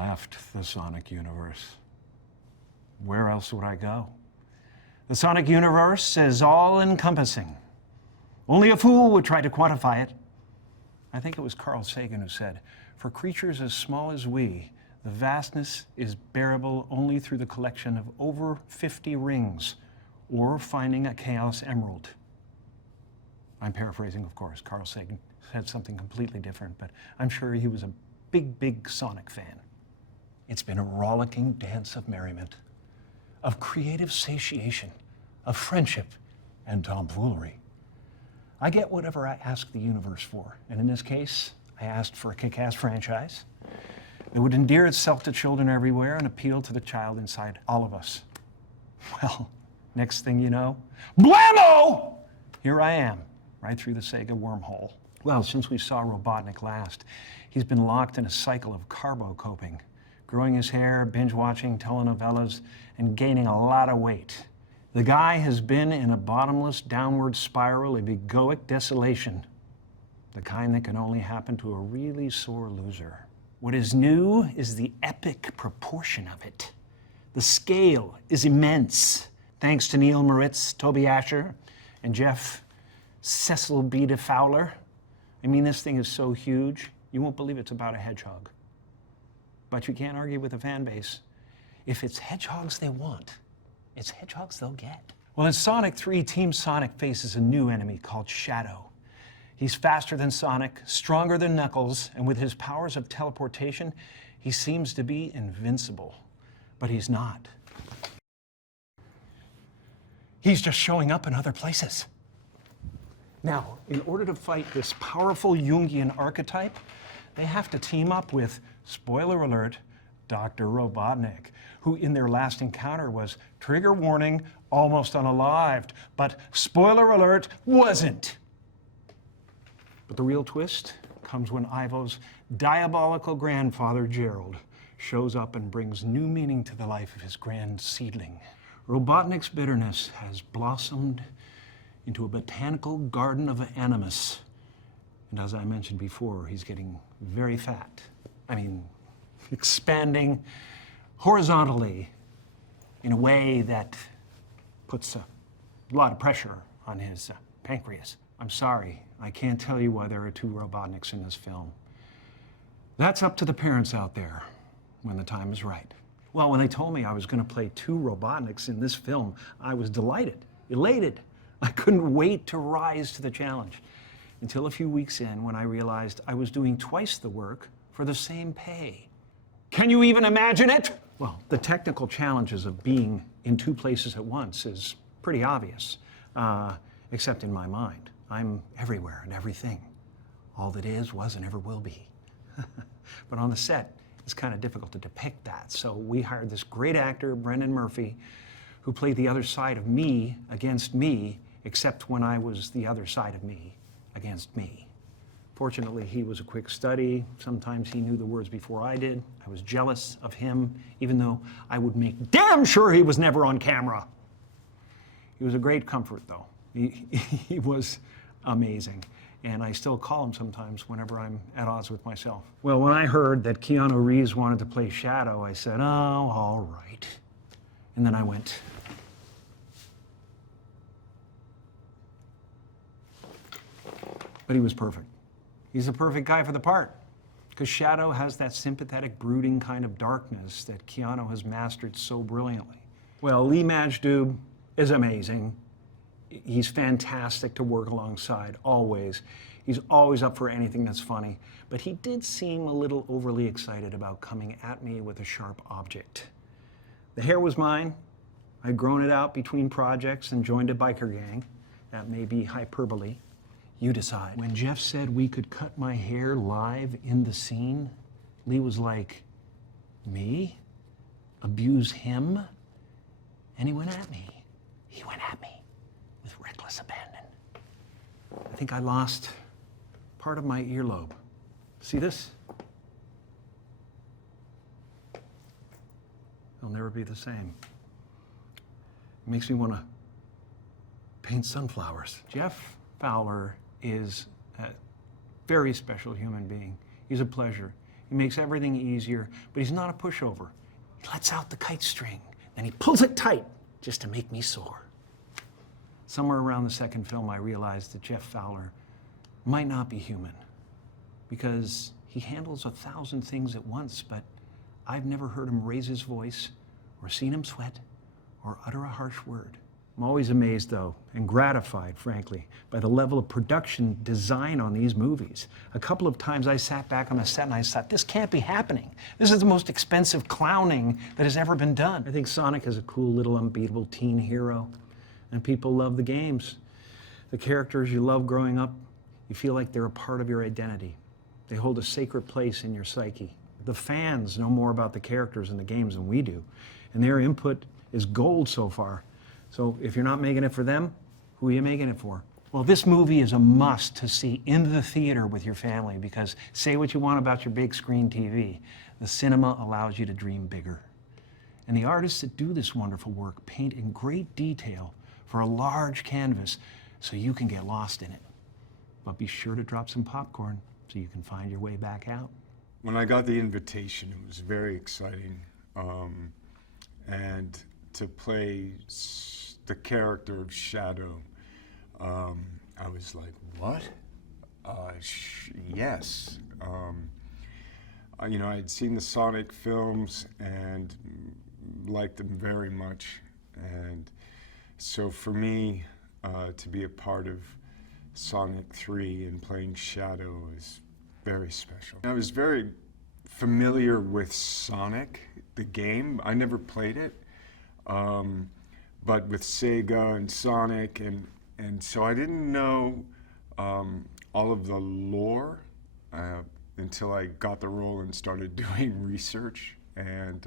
left the Sonic universe. Where else would I go? The Sonic universe is all-encompassing. Only a fool would try to quantify it. I think it was Carl Sagan who said, "For creatures as small as we, the vastness is bearable only through the collection of over 50 rings, or finding a Chaos Emerald." I'm paraphrasing, of course. Carl Sagan said something completely different, but I'm sure he was a big Sonic fan. It's been a rollicking dance of merriment, of creative satiation, of friendship and tomfoolery. I get whatever I ask the universe for, and in this case, I asked for a kick-ass franchise that would endear itself to children everywhere and appeal to the child inside all of us. Well, next thing you know, blammo! Here I am, right through the Sega wormhole. Well, since we saw Robotnik last, he's been locked in a cycle of carbo-coping, growing his hair, binge-watching telenovelas, and gaining a lot of weight. The guy has been in a bottomless downward spiral of egoic desolation, the kind that can only happen to a really sore loser. What is new is the epic proportion of it. The scale is immense, thanks to Neal Moritz, Toby Ascher, and Jeff Fowler. I mean, this thing is so huge, you won't believe it's about a hedgehog. But you can't argue with the fan base. If it's hedgehogs they want, it's hedgehogs they'll get. Well, in Sonic 3, Team Sonic faces a new enemy called Shadow. He's faster than Sonic, stronger than Knuckles, and with his powers of teleportation, he seems to be invincible. But he's not. He's just showing up in other places. Now, in order to fight this powerful Jungian archetype, they have to team up with, spoiler alert, Dr. Robotnik, who in their last encounter was, trigger warning, almost unalived, but spoiler alert, wasn't. But the real twist comes when Ivo's diabolical grandfather, Gerald, shows up and brings new meaning to the life of his grand seedling. Robotnik's bitterness has blossomed into a botanical garden of animus. And as I mentioned before, he's getting very fat. I mean, expanding horizontally in a way that puts a lot of pressure on his pancreas. I'm sorry, I can't tell you why there are two Robotniks in this film. That's up to the parents out there when the time is right. Well, when they told me I was going to play two Robotniks in this film, I was delighted, elated. I couldn't wait to rise to the challenge. Until a few weeks in, when I realized I was doing twice the work for the same pay. Can you even imagine it? Well, the technical challenges of being in two places at once is pretty obvious, except in my mind. I'm everywhere and everything. All that is, was, and ever will be. But on the set, it's kind of difficult to depict that. So we hired this great actor, Brendan Murphy, who played the other side of me against me, except when I was the other side of me against me. Fortunately, he was a quick study. Sometimes he knew the words before I did. I was jealous of him, even though I would make damn sure he was never on camera. He was a great comfort, though. He was amazing. And I still call him sometimes whenever I'm at odds with myself. Well, when I heard that Keanu Reeves wanted to play Shadow, I said, oh, all right. And then I went, but he was perfect. He's the perfect guy for the part, because Shadow has that sympathetic, brooding kind of darkness that Keanu has mastered so brilliantly. Well, Lee Majdoub is amazing. He's fantastic to work alongside, always. He's always up for anything that's funny, but he did seem a little overly excited about coming at me with a sharp object. The hair was mine. I'd grown it out between projects and joined a biker gang. That may be hyperbole. You decide. When Jeff said we could cut my hair live in the scene, Lee was like, me? Abuse him? And he went at me. He went at me with reckless abandon. I think I lost part of my earlobe. See this? It'll never be the same. It makes me want to paint sunflowers. Jeff Fowler is a very special human being. He's a pleasure. He makes everything easier, but he's not a pushover. He lets out the kite string, then he pulls it tight just to make me soar. Somewhere around the second film, I realized that Jeff Fowler might not be human because he handles 1,000 things at once, but I've never heard him raise his voice or seen him sweat or utter a harsh word. I'm always amazed, though, and gratified, frankly, by the level of production design on these movies. A couple of times I sat back on the set and I thought, this can't be happening. This is the most expensive clowning that has ever been done. I think Sonic is a cool little unbeatable teen hero, and people love the games. The characters you love growing up, you feel like they're a part of your identity. They hold a sacred place in your psyche. The fans know more about the characters in the games than we do, and their input is gold so far. So if you're not making it for them, who are you making it for? Well, this movie is a must to see in the theater with your family because say what you want about your big screen TV, the cinema allows you to dream bigger. And the artists that do this wonderful work paint in great detail for a large canvas so you can get lost in it. But be sure to drop some popcorn so you can find your way back out. When I got the invitation, it was very exciting. And to play the character of Shadow, I was like, what? Yes. You know, I had seen the Sonic films and liked them very much. And so for me, to be a part of Sonic 3 and playing Shadow is very special. I was very familiar with Sonic, the game. I never played it. But with Sega and Sonic, and so I didn't know all of the lore until I got the role and started doing research. And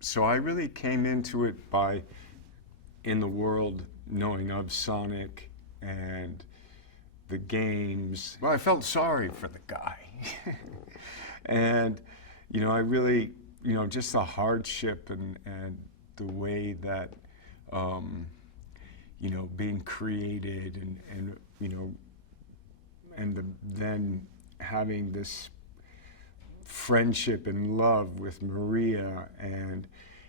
so I really came into it by, in the world, knowing of Sonic and the games. Well, I felt sorry for the guy. And, you know, I really, you know, just the hardship and the way that, you know, being created and you know, and then having this friendship and love with Maria and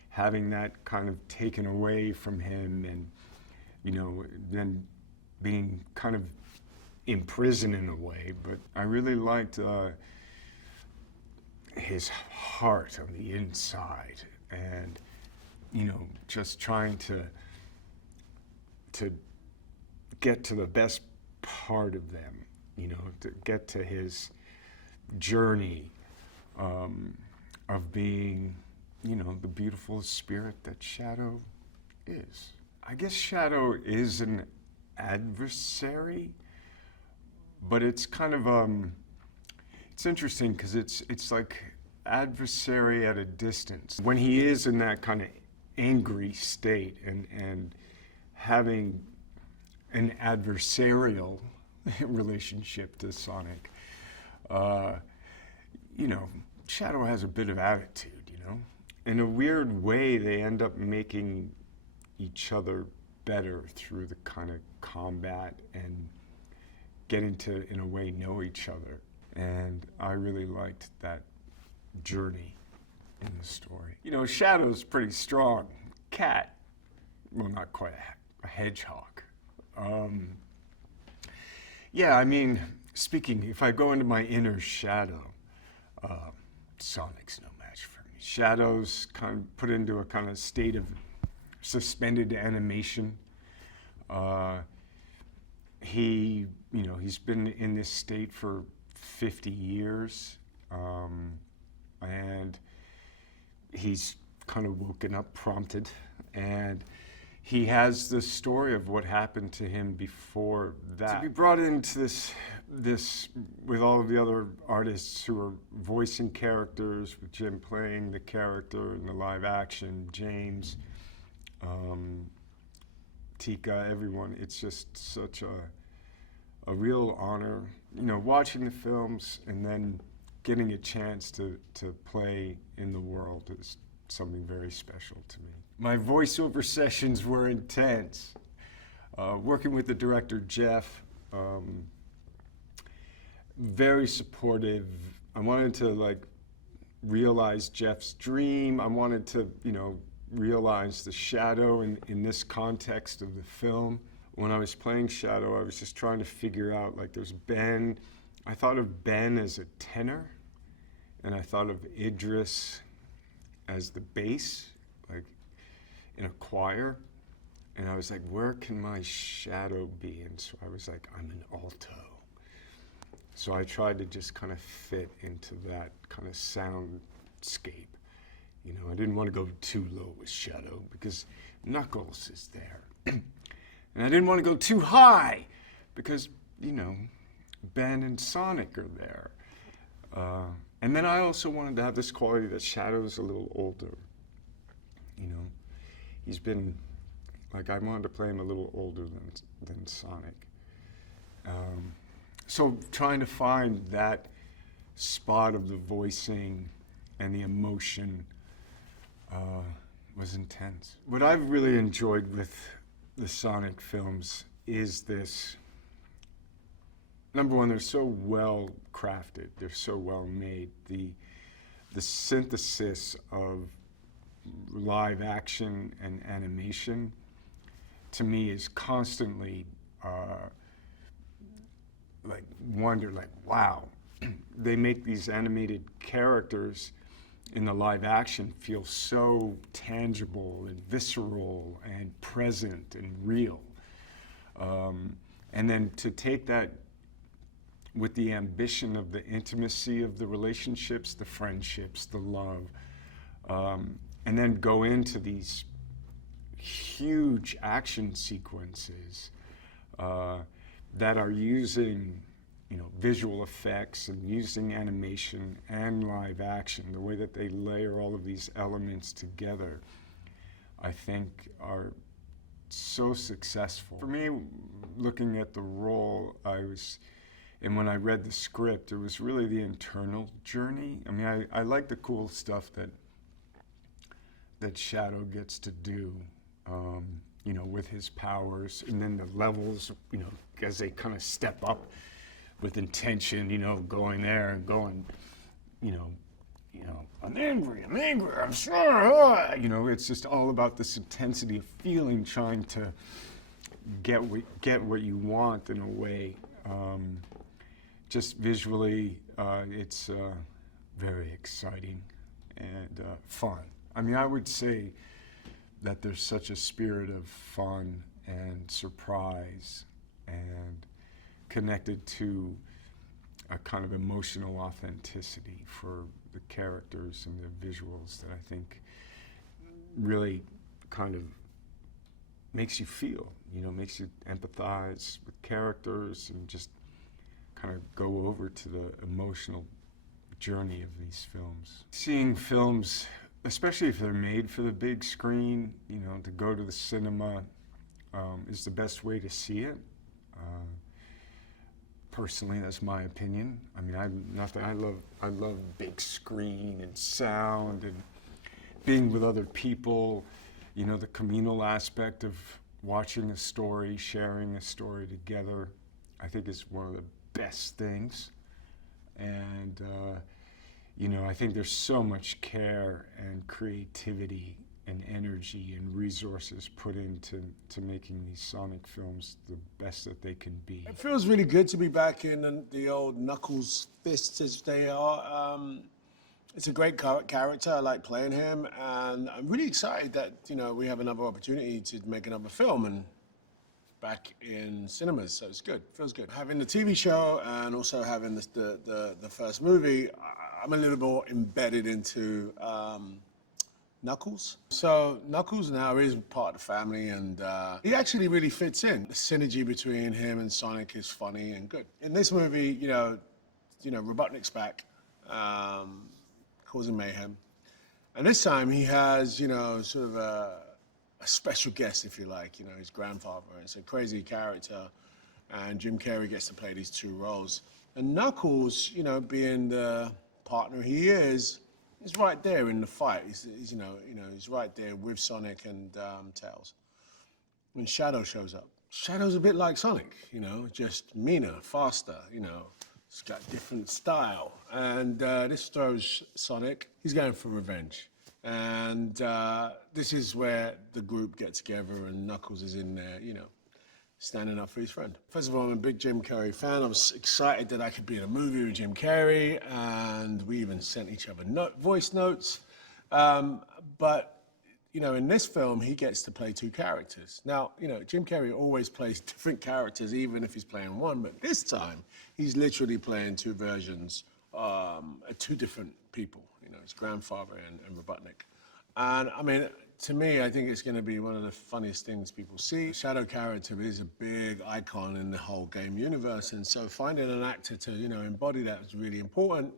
having that kind of taken away from him and, you know, then being kind of imprisoned in a way. But I really liked his heart on the inside and, you know, just trying to get to the best part of them, you know, to get to his journey of being, you know, the beautiful spirit that Shadow is. I guess Shadow is an adversary, but it's kind of, it's interesting because it's like adversary at a distance. When he is in that kind of angry state and having an adversarial relationship to Sonic, you know, Shadow has a bit of attitude, you know? In a weird way, they end up making each other better through the kind of combat and getting to, in a way, know each other. And I really liked that journey in the story. You know, Shadow's pretty strong. Cat, well, not quite a hedgehog. Yeah, I mean, speaking, if I go into my inner Shadow, Sonic's no match for me. Shadow's kind of put into a kind of state of suspended animation. He, you know, he's been in this state for 50 years, and he's kind of woken up, prompted, and he has the story of what happened to him before that. To be brought into this with all of the other artists who are voicing characters, with Jim playing the character in the live action, James, Tika, everyone, it's just such a real honor. You know, watching the films and then getting a chance to play in the world is something very special to me. My voiceover sessions were intense. Working with the director, Jeff, very supportive. I wanted to like realize Jeff's dream. I wanted to, you know, realize the Shadow in this context of the film. When I was playing Shadow, I was just trying to figure out, like, there's Ben. I thought of Ben as a tenor, and I thought of Idris as the bass, like in a choir. And I was like, where can my Shadow be? And so I was like, I'm an alto. So I tried to just kind of fit into that kind of soundscape. You know, I didn't want to go too low with Shadow because Knuckles is there. And I didn't want to go too high because, you know, Ben and Sonic are there. And then I also wanted to have this quality that Shadow's a little older. You know, he's been, like, I wanted to play him a little older than Sonic. So trying to find that spot of the voicing and the emotion was intense. What I've really enjoyed with the Sonic films is this, number one, they're so well crafted, they're so well made. The synthesis of live action and animation, to me, is constantly like wonder, like, wow, they make these animated characters in the live action feel so tangible and visceral and present and real. And then to take that with the ambition of the intimacy of the relationships, the friendships, the love, and then go into these huge action sequences that are using, you know, visual effects and using animation and live action, the way that they layer all of these elements together, I think are so successful. For me, looking at the role, and when I read the script, it was really the internal journey. I mean, I like the cool stuff that Shadow gets to do, you know, with his powers, and then the levels, you know, as they kind of step up with intention, you know, going there and going, you know, I'm angry, I'm sure, you know, it's just all about this intensity of feeling, trying to get what you want in a way. Just visually, it's very exciting and fun. I mean, I would say that there's such a spirit of fun and surprise and connected to a kind of emotional authenticity for the characters and the visuals that I think really kind of makes you feel, you know, makes you empathize with characters and just kind of go over to the emotional journey of these films. Seeing films, especially if they're made for the big screen, you know, to go to the cinema is the best way to see it. Personally, that's my opinion. I mean, I love big screen and sound and being with other people, you know, the communal aspect of watching a story, sharing a story together, I think is one of the best things. And, you know, I think there's so much care and creativity and energy and resources put into making these Sonic films the best that they can be. It feels really good to be back in the old Knuckles fists as they are. It's a great character. I like playing him, and I'm really excited that, you know, we have another opportunity to make another film and back in cinemas. So it's good. Feels good. Having the TV show and also having the first movie, I'm a little more embedded into Knuckles. So Knuckles now is part of the family, and he actually really fits in. The synergy between him and Sonic is funny and good. In this movie, you know, Robotnik's back, causing mayhem, and this time he has, you know, sort of a special guest, if you like, you know, his grandfather. It's a crazy character, and Jim Carrey gets to play these two roles. And Knuckles, you know, being the partner he is right there in the fight. He's right there with Sonic and Tails. When Shadow shows up, Shadow's a bit like Sonic, you know, just meaner, faster, you know, It's got different style. And this throws Sonic. He's going for revenge. And this is where the group get together and Knuckles is in there, you know, standing up for his friend. First of all, I'm a big Jim Carrey fan. I was excited that I could be in a movie with Jim Carrey, and we even sent each other voice notes. But you know, in this film, he gets to play two characters. Now, you know, Jim Carrey always plays different characters, even if he's playing one, but this time, he's literally playing two versions, two different people, you know, his grandfather and Robotnik. And, I mean, to me, I think it's gonna be one of the funniest things people see. Shadow character is a big icon in the whole game universe, and so finding an actor to, you know, embody that was really important.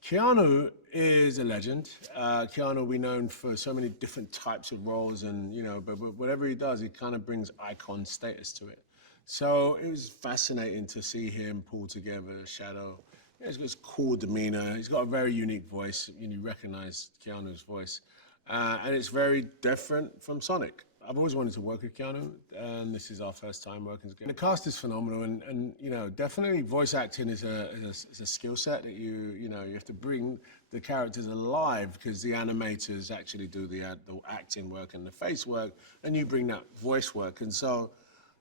Keanu is a legend. Keanu, we known for so many different types of roles, and you know, but whatever he does, he kind of brings icon status to it. So it was fascinating to see him pull together Shadow. He's got this cool demeanor. He's got a very unique voice. You recognize Keanu's voice, and it's very different from Sonic. I've always wanted to work with Keanu, and this is our first time working together. The cast is phenomenal, and you know, definitely voice acting is a skill set that you have to bring the characters alive, because the animators actually do the acting work and the face work, and you bring that voice work. And so,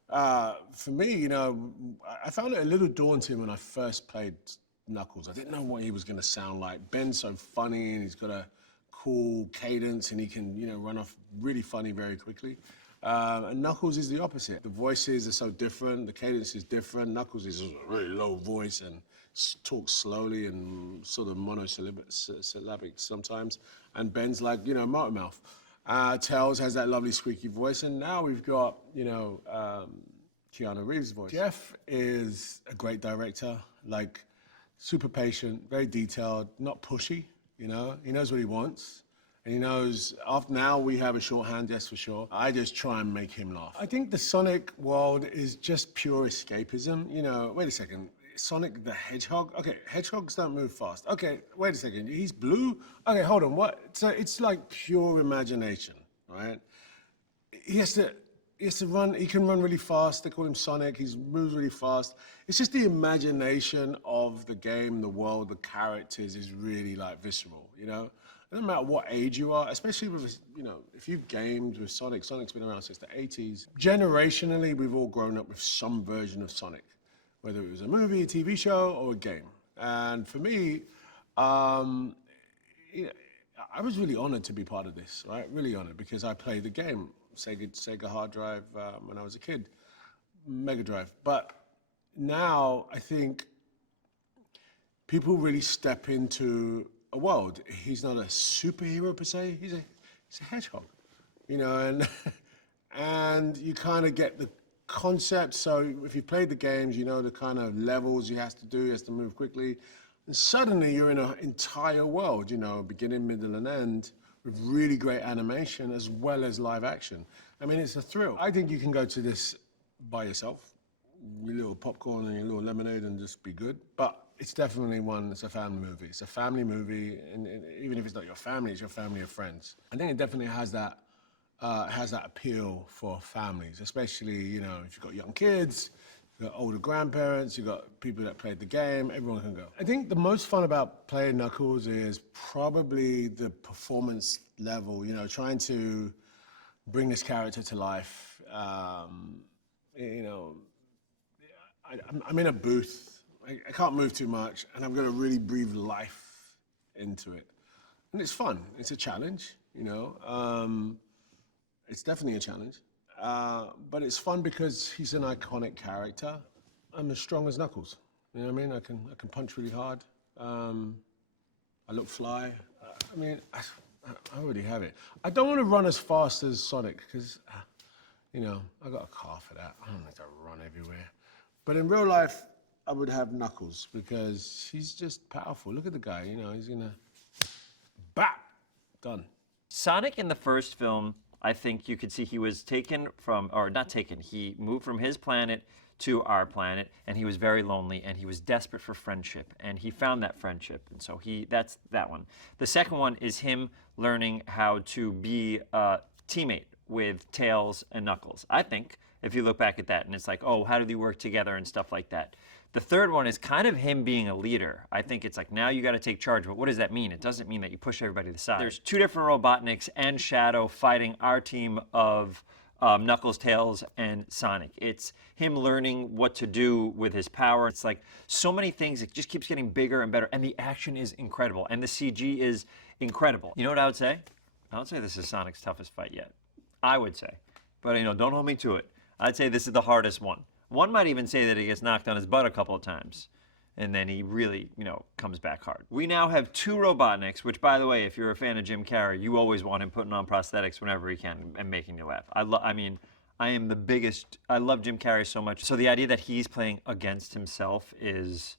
for me, you know, I found it a little daunting when I first played Knuckles. I didn't know what he was going to sound like. Ben's so funny, and he's got a cool cadence, and he can, you know, run off really funny very quickly. And Knuckles is the opposite. The voices are so different, the cadence is different. Knuckles is a really low voice and talks slowly and sort of monosyllabic sometimes. And Ben's like, you know, motor mouth. Tails has that lovely squeaky voice, and now we've got, you know, Keanu Reeves' voice. Jeff is a great director, like super patient, very detailed, not pushy. You know, he knows what he wants, and he knows, now we have a shorthand, yes, for sure. I just try and make him laugh. I think the Sonic world is just pure escapism. You know, wait a second, Sonic the Hedgehog? Okay, hedgehogs don't move fast. Okay, wait a second, he's blue? Okay, hold on, what? So it's like pure imagination, right? He has to run, he can run really fast. They call him Sonic, he moves really fast. It's just the imagination of the game, the world, the characters is really like visceral, you know? It doesn't matter what age you are, especially with, you know, if you've gamed with Sonic, Sonic's been around since the 80s. Generationally, we've all grown up with some version of Sonic, whether it was a movie, a TV show, or a game. And for me, you know, I was really honored to be part of this, right? Really honored, because I played the game. Sega hard drive when I was a kid, Mega Drive. But now I think people really step into a world. He's not a superhero per se. He's a hedgehog, you know, and you kind of get the concept. So if you played the games, you know the kind of levels he has to do. He has to move quickly, and suddenly you're in an entire world, you know, beginning, middle, and end, with really great animation as well as live action. I mean, it's a thrill. I think you can go to this by yourself, your little popcorn and your little lemonade, and just be good. But it's definitely one that's a family movie. It's a family movie, and even if it's not your family, it's your family of friends. I think it definitely has that appeal for families, especially, you know, if you've got young kids, you've got older grandparents, you've got people that played the game, everyone can go. I think the most fun about playing Knuckles is probably the performance level, you know, trying to bring this character to life. You know, I'm in a booth, I can't move too much, and I'm gonna really breathe life into it. And it's fun, it's a challenge, you know. It's definitely a challenge. But it's fun because he's an iconic character. I'm as strong as Knuckles. You know what I mean? I can punch really hard. I look fly. I mean, I already have it. I don't want to run as fast as Sonic because, you know, I got a car for that. I don't need to run everywhere. But in real life, I would have Knuckles because he's just powerful. Look at the guy, you know, he's gonna, bap, done. Sonic in the first film, I think you could see he was taken from, or not taken, he moved from his planet to our planet, and he was very lonely, and he was desperate for friendship, and he found that friendship, and so that's that one. The second one is him learning how to be a teammate with Tails and Knuckles. I think, if you look back at that, and it's like, oh, how do they work together and stuff like that. The third one is kind of him being a leader. I think it's like, now you got to take charge, but what does that mean? It doesn't mean that you push everybody to the side. There's two different Robotniks and Shadow fighting our team of Knuckles, Tails, and Sonic. It's him learning what to do with his power. It's like so many things. It just keeps getting bigger and better, and the action is incredible, and the CG is incredible. You know what I would say? I would say this is Sonic's toughest fight yet. I would say. But, you know, don't hold me to it. I'd say this is the hardest one. One might even say that he gets knocked on his butt a couple of times, and then he really, you know, comes back hard. We now have two Robotniks, which, by the way, if you're a fan of Jim Carrey, you always want him putting on prosthetics whenever he can and making you laugh. I mean, I am the biggest, I love Jim Carrey so much. So the idea that he's playing against himself is,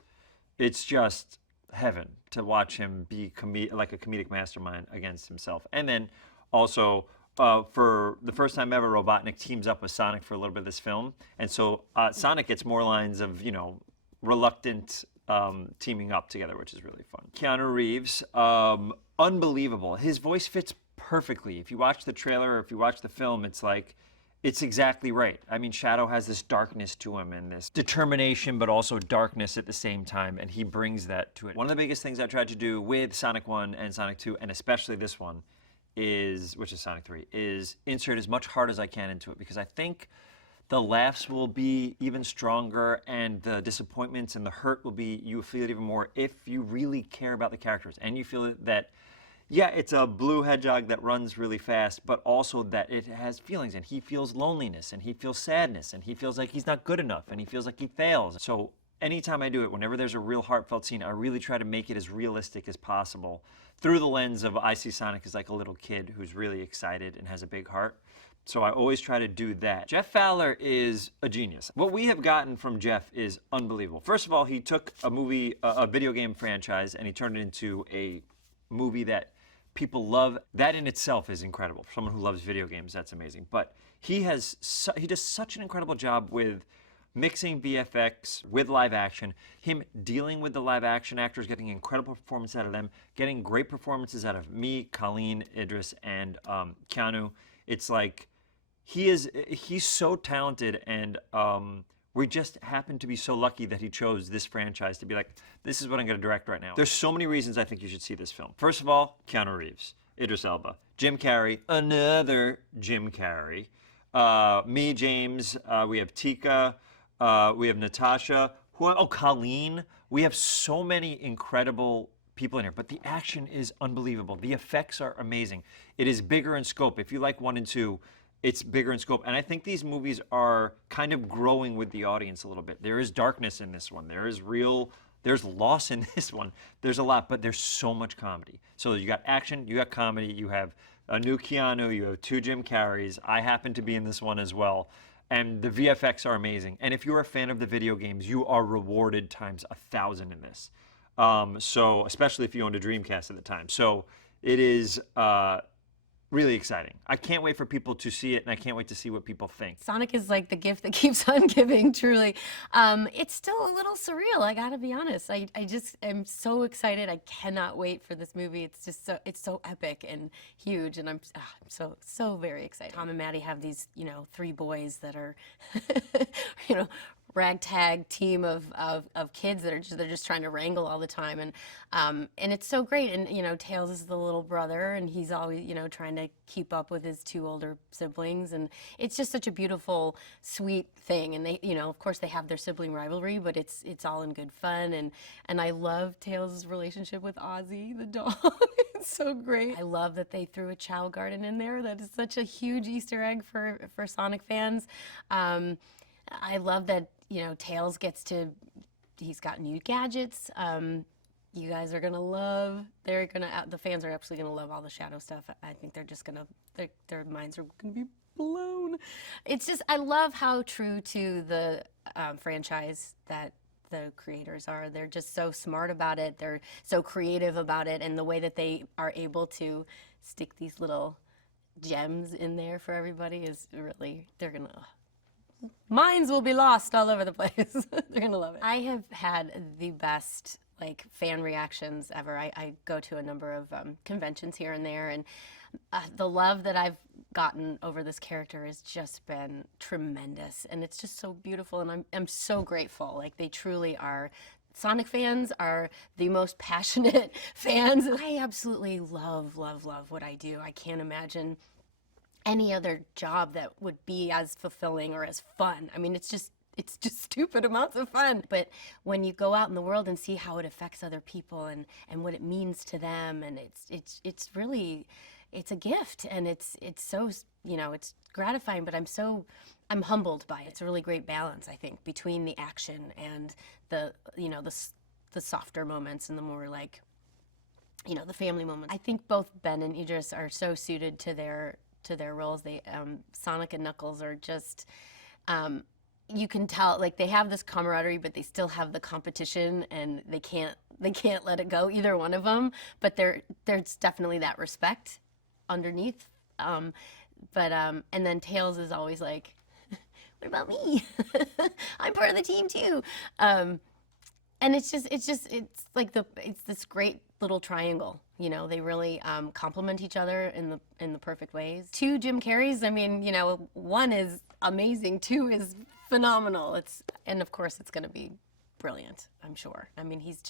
it's just heaven to watch him be like a comedic mastermind against himself. And then also, for the first time ever, Robotnik teams up with Sonic for a little bit of this film. And so Sonic gets more lines of, you know, reluctant teaming up together, which is really fun. Keanu Reeves, unbelievable. His voice fits perfectly. If you watch the trailer or if you watch the film, it's like, it's exactly right. I mean, Shadow has this darkness to him and this determination, but also darkness at the same time, and he brings that to it. One of the biggest things I tried to do with Sonic 1 and Sonic 2, and especially this one, which is Sonic 3, is insert as much heart as I can into it, because I think the laughs will be even stronger and the disappointments and the hurt will be, you feel it even more if you really care about the characters and you feel that, yeah, it's a blue hedgehog that runs really fast, but also that it has feelings, and he feels loneliness and he feels sadness and he feels like he's not good enough and he feels like he fails. So anytime I do it, whenever there's a real heartfelt scene, I really try to make it as realistic as possible through the lens of I see Sonic as like a little kid who's really excited and has a big heart. So I always try to do that. Jeff Fowler is a genius. What we have gotten from Jeff is unbelievable. First of all, he took a video game franchise, and he turned it into a movie that people love. That in itself is incredible. For someone who loves video games, that's amazing. But he does such an incredible job with mixing VFX with live action, him dealing with the live action actors, getting incredible performance out of them, getting great performances out of me, Colleen, Idris, and Keanu. It's like, he's so talented, and we just happen to be so lucky that he chose this franchise to be like, this is what I'm going to direct right now. There's so many reasons I think you should see this film. First of all, Keanu Reeves, Idris Elba, Jim Carrey, another Jim Carrey, me, James, we have Tika, we have Natasha, Colleen. We have so many incredible people in here, but the action is unbelievable. The effects are amazing. It is bigger in scope. If you like 1 and 2, it's bigger in scope. And I think these movies are kind of growing with the audience a little bit. There is darkness in this one. There's loss in this one. There's a lot, but there's so much comedy. So you got action, you got comedy, you have a new Keanu, you have 2 Jim Carreys. I happen to be in this one as well. And the VFX are amazing. And if you're a fan of the video games, you are rewarded times 1,000 in this. So especially if you owned a Dreamcast at the time. So it is really exciting. I can't wait for people to see it, and I can't wait to see what people think. Sonic is like the gift that keeps on giving, truly. It's still a little surreal, I gotta be honest. I just am so excited. I cannot wait for this movie. It's just so epic and huge, and I'm so very excited. Tom and Maddie have these, 3 boys that are, ragtag team of kids that they're just trying to wrangle all the time, and it's so great. And Tails is the little brother, and he's always trying to keep up with his 2 older siblings, and it's just such a beautiful, sweet thing. And they, of course, they have their sibling rivalry, but it's all in good fun. And I love Tails' relationship with Ozzy the dog. It's so great. I love that they threw a Chow Garden in there. That is such a huge Easter egg for Sonic fans. I love that Tails he's got new gadgets. You guys are gonna love. The fans are absolutely gonna love all the Shadow stuff. I think they're just their minds are gonna be blown. It's just, I love how true to the franchise that the creators are. They're just so smart about it. They're so creative about it, and the way that they are able to stick these little gems in there for everybody is really, minds will be lost all over the place. They're gonna love it. I have had the best like fan reactions ever. I go to a number of conventions here and there, and the love that I've gotten over this character has just been tremendous, and it's just so beautiful, and I'm so grateful. Like, they truly are. Sonic fans are the most passionate fans. I absolutely love what I do. I can't imagine any other job that would be as fulfilling or as fun. I mean, it's just stupid amounts of fun. But when you go out in the world and see how it affects other people and what it means to them, and it's really, it's a gift, and it's so, you know, it's gratifying, but I'm humbled by it. It's a really great balance, I think, between the action and the, you know, the softer moments and the more, like, you know, the family moments. I think both Ben and Idris are so suited to their roles. They Sonic and Knuckles are just, you can tell, like, they have this camaraderie, but they still have the competition, and they can't let it go, either one of them. But there's definitely that respect underneath. And then Tails is always like, what about me? I'm part of the team too. And it's like it's this great little triangle. You know, they really complement each other in the perfect ways. 2 Jim Carreys. I mean, you know, 1 is amazing, 2 is phenomenal. And of course it's going to be brilliant, I'm sure. I mean, he's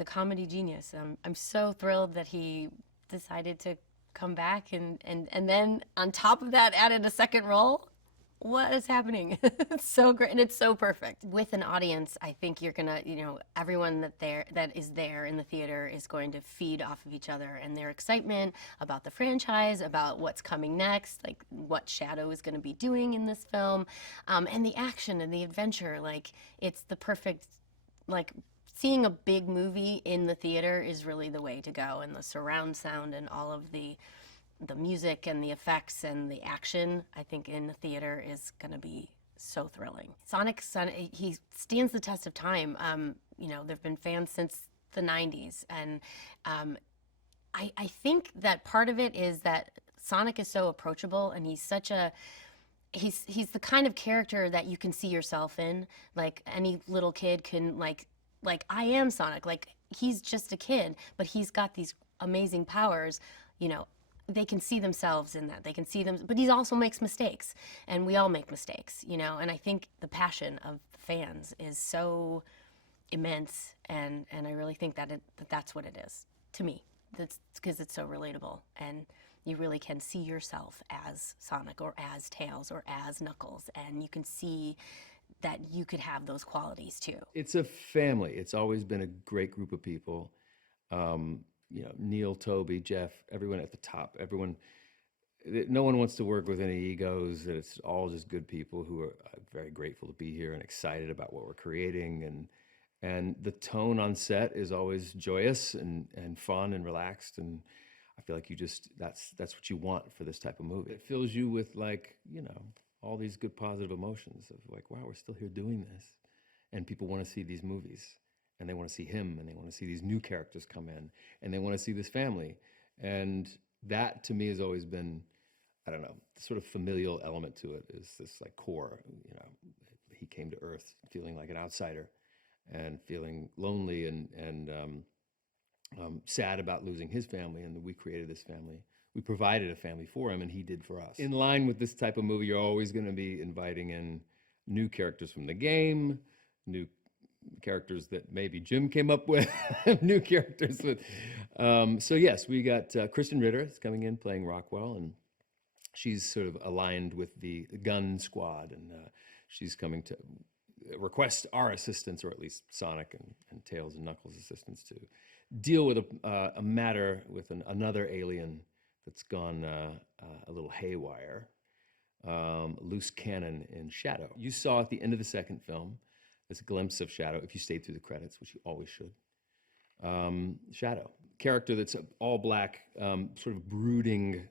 a comedy genius. I'm so thrilled that he decided to come back and then on top of that added a second role. What is happening? It's so great, and it's so perfect. With an audience, I think you're gonna, you know, everyone that is there in the theater is going to feed off of each other and their excitement about the franchise, about what's coming next, like what Shadow is gonna be doing in this film, and the action and the adventure. Like, it's the perfect, like, seeing a big movie in the theater is really the way to go, and the surround sound and all of the music and the effects and the action, I think, in the theater is going to be so thrilling. Sonic, he stands the test of time. You know, there've been fans since the 90s, and I think that part of it is that Sonic is so approachable, and he's the kind of character that you can see yourself in. Like, any little kid can, like I am Sonic. Like, he's just a kid, but he's got these amazing powers, you know. They can see themselves in that. They can see them, but he also makes mistakes, and we all make mistakes, you know. And I think the passion of the fans is so immense, and I really think that that's what it is to me. That's because it's so relatable, and you really can see yourself as Sonic or as Tails or as Knuckles, and you can see that you could have those qualities too. It's a family. It's always been a great group of people. You know, Neal, Toby, Jeff, everyone at the top, no one wants to work with any egos. It's all just good people who are very grateful to be here and excited about what we're creating. And the tone on set is always joyous and fun and relaxed. And I feel like that's what you want for this type of movie. It fills you with, like, you know, all these good positive emotions of, like, wow, we're still here doing this. And people want to see these movies. And they want to see him, and they want to see these new characters come in, and they want to see this family. And that, to me, has always been, I don't know, the sort of familial element to it is this, like, core. You know, he came to Earth feeling like an outsider and feeling lonely and sad about losing his family, and we created this family. We provided a family for him, and he did for us. In line with this type of movie, you're always going to be inviting in new characters from the game, new characters that maybe Jim came up with, new characters with. So yes, we got Krysten Ritter is coming in playing Rockwell, and she's sort of aligned with the gun squad, and she's coming to request our assistance, or at least Sonic and Tails and Knuckles' assistance, to deal with a matter with another alien that's gone a little haywire, loose cannon in Shadow. You saw at the end of the second film this glimpse of Shadow, if you stayed through the credits, which you always should. Shadow, character that's all black, sort of brooding,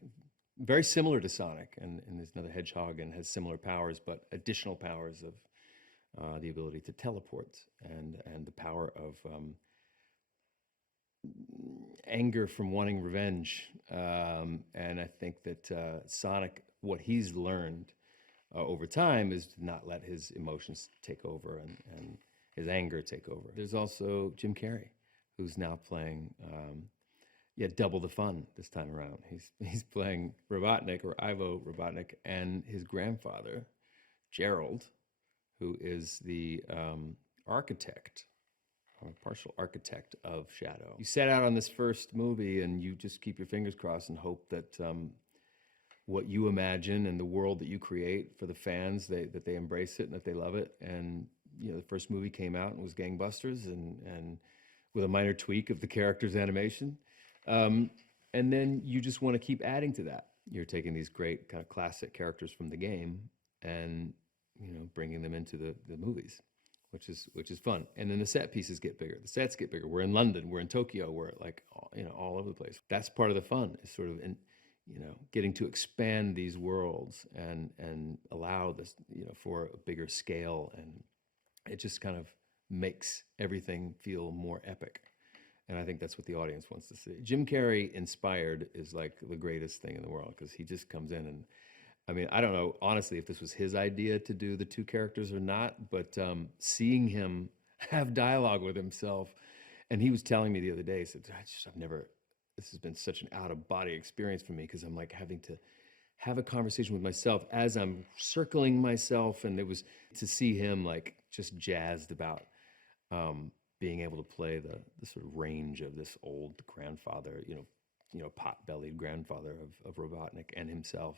very similar to Sonic, and there's another Hedgehog and has similar powers, but additional powers of the ability to teleport and the power of anger from wanting revenge. And I think that Sonic, what he's learned over time is to not let his emotions take over, and his anger take over. There's also Jim Carrey, who's now playing double the fun this time around. He's playing Robotnik, or Ivo Robotnik, and his grandfather, Gerald, who is the architect, or partial architect of Shadow. You set out on this first movie and you just keep your fingers crossed and hope that what you imagine and the world that you create for the fans, that they embrace it and that they love it. And the first movie came out and was gangbusters, and with a minor tweak of the character's animation. And then you just want to keep adding to that. You're taking these great kind of classic characters from the game and bringing them into the movies, which is fun. And then the set pieces get bigger. The sets get bigger. We're in London. We're in Tokyo. We're like all over the place. That's part of the fun. Is sort of getting to expand these worlds and allow this for a bigger scale, and it just kind of makes everything feel more epic. And I think that's what the audience wants to see. Jim Carrey inspired is like the greatest thing in the world, because he just comes in and, I mean, I don't know, honestly, if this was his idea to do the two characters or not, but seeing him have dialogue with himself, and he was telling me the other day, he said, this has been such an out-of-body experience for me, because I'm like having to have a conversation with myself as I'm circling myself, and it was to see him like just jazzed about being able to play the sort of range of this old grandfather, pot-bellied grandfather of Robotnik and himself.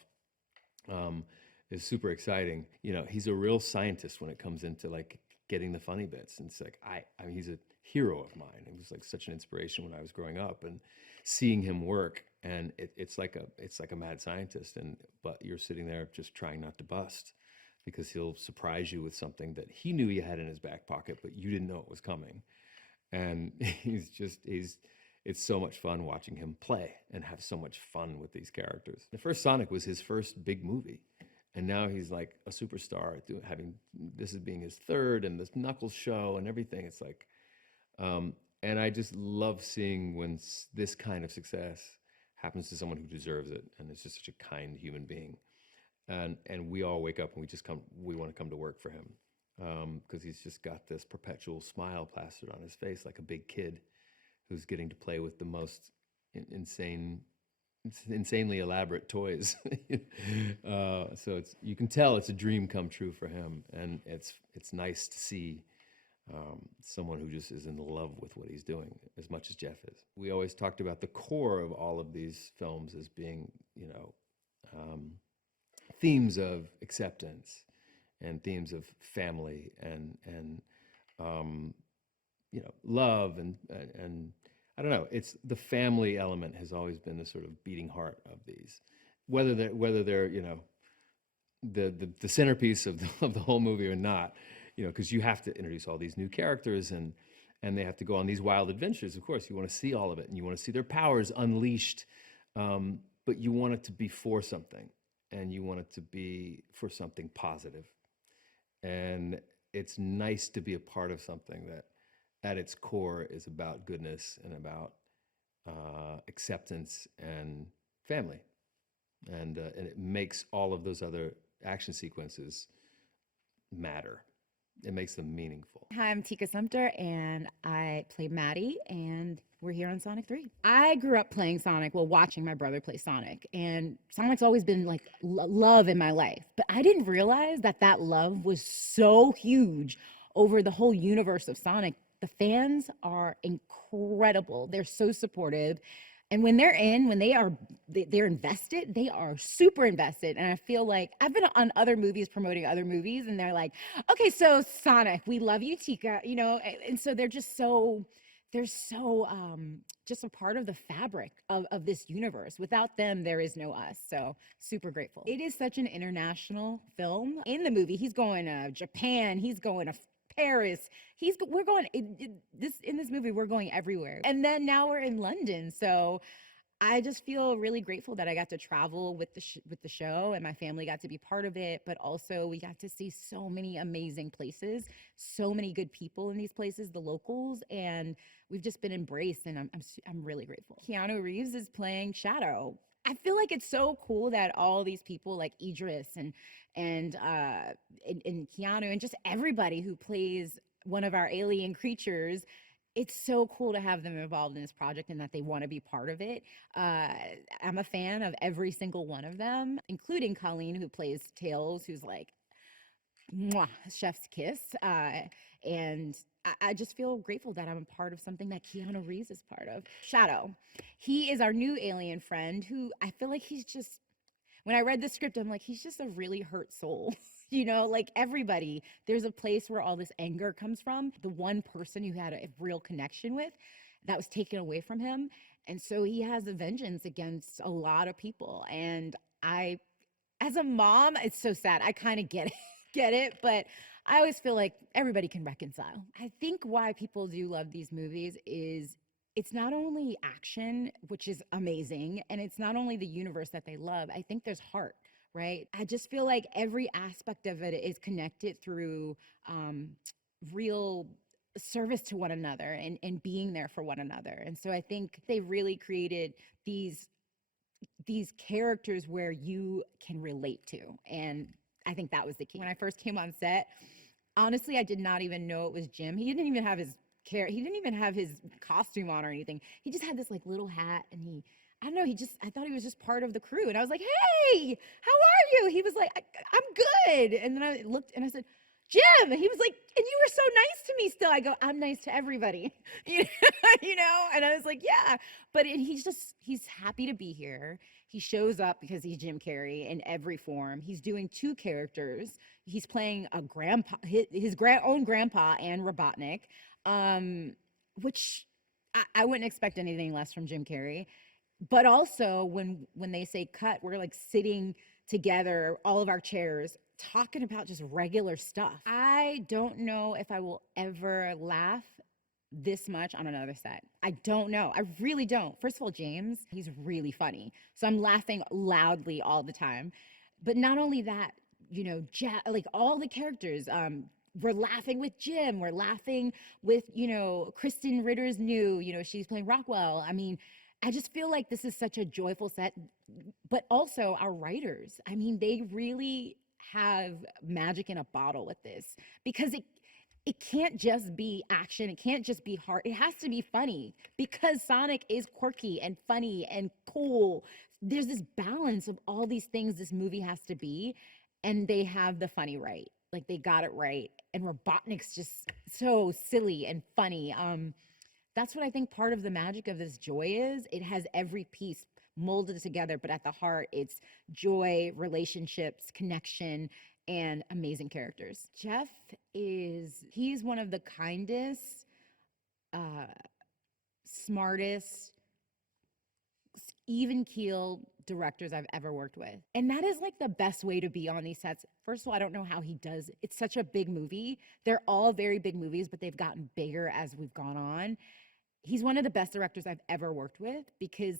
Is super exciting. He's a real scientist when it comes into like getting the funny bits. And it's like, I mean, he's a hero of mine. He was like such an inspiration when I was growing up, and seeing him work, and it's like a mad scientist. But you're sitting there just trying not to bust, because he'll surprise you with something that he knew he had in his back pocket, but you didn't know it was coming. And it's so much fun watching him play and have so much fun with these characters. The first Sonic was his first big movie, and now he's like a superstar, this is being his third, and this Knuckles show and everything. It's like, and I just love seeing when this kind of success happens to someone who deserves it, and is just such a kind human being. And we all wake up and we want to come to work for him, because he's just got this perpetual smile plastered on his face, like a big kid who's getting to play with the most insanely elaborate toys. So you can tell it's a dream come true for him, and it's nice to see someone who just is in love with what he's doing as much as Jeff is. We always talked about the core of all of these films as being, themes of acceptance and themes of family and love and I don't know. It's the family element has always been the sort of beating heart of these, whether they're the centerpiece of the whole movie or not, because you have to introduce all these new characters and they have to go on these wild adventures. Of course, you want to see all of it and you want to see their powers unleashed, but you want it to be for something, and you want it to be for something positive. And it's nice to be a part of something that at its core is about goodness and about acceptance and family. And it makes all of those other action sequences matter. It makes them meaningful. Hi, I'm Tika Sumpter, and I play Maddie, and we're here on Sonic 3. I grew up playing Sonic, watching my brother play Sonic, and Sonic's always been like love in my life. But I didn't realize that love was so huge over the whole universe of Sonic. The fans are incredible. They're so supportive. And when they're they're invested, they are super invested. And I feel like I've been on other movies promoting other movies, and they're like, okay, so Sonic, we love you, Tika, and so they're so just a part of the fabric of this universe. Without them, there is no us. So super grateful. It is such an international film. In the movie, he's going to Japan, he's going to Paris. We're going in this movie. We're going everywhere, and then now we're in London. So I just feel really grateful that I got to travel with the show, and my family got to be part of it. But also, we got to see so many amazing places, so many good people in these places, the locals, and we've just been embraced. And I'm really grateful. Keanu Reeves is playing Shadow. I feel like it's so cool that all these people like Idris and Keanu and just everybody who plays one of our alien creatures. It's so cool to have them involved in this project and that they want to be part of it. I'm a fan of every single one of them, including Colleen, who plays Tails, who's like, mwah, chef's kiss. And I just feel grateful that I'm a part of something that Keanu Reeves is part of. Shadow. He is our new alien friend who I feel like he's just, when I read the script, I'm like, he's just a really hurt soul. You know, like everybody, there's a place where all this anger comes from. The one person who had a real connection with, that was taken away from him. And so he has a vengeance against a lot of people. And as a mom, it's so sad. I kind of get it, but I always feel like everybody can reconcile. I think why people do love these movies is it's not only action, which is amazing, and it's not only the universe that they love. I think there's heart. Right? I just feel like every aspect of it is connected through real service to one another and being there for one another. And so I think they really created these characters where you can relate to. And I think that was the key. When I first came on set, honestly, I did not even know it was Jim. He didn't even have his costume on or anything. He just had this like little hat, and I don't know, I thought he was just part of the crew. And I was like, hey, how are you? He was like, I'm good. And then I looked and I said, Jim. He was like, and you were so nice to me still. I go, I'm nice to everybody, you know? And I was like, yeah. But he's happy to be here. He shows up because he's Jim Carrey in every form. He's doing two characters. He's playing a grandpa, his own grandpa, and Robotnik, which I wouldn't expect anything less from Jim Carrey. But also when they say cut, we're like sitting together, all of our chairs, talking about just regular stuff. I don't know if I will ever laugh this much on another set. I don't know. I really don't. First of all, James, he's really funny. So I'm laughing loudly all the time. But not only that, you know, like all the characters, we're laughing with Jim. We're laughing with, you know, Krysten Ritter's new, you know, she's playing Rockwell. I mean, I just feel like this is such a joyful set, but also our writers. I mean, they really have magic in a bottle with this, because it can't just be action. It can't just be hard. It has to be funny, because Sonic is quirky and funny and cool. There's this balance of all these things this movie has to be, and they have the funny right. Like, they got it right. And Robotnik's just so silly and funny. That's what I think part of the magic of this joy is. It has every piece molded together, but at the heart, it's joy, relationships, connection, and amazing characters. Jeff he's one of the kindest, smartest, even-keeled directors I've ever worked with. And that is like the best way to be on these sets. First of all, I don't know how he does. It's such a big movie. They're all very big movies, but they've gotten bigger as we've gone on. He's one of the best directors I've ever worked with, because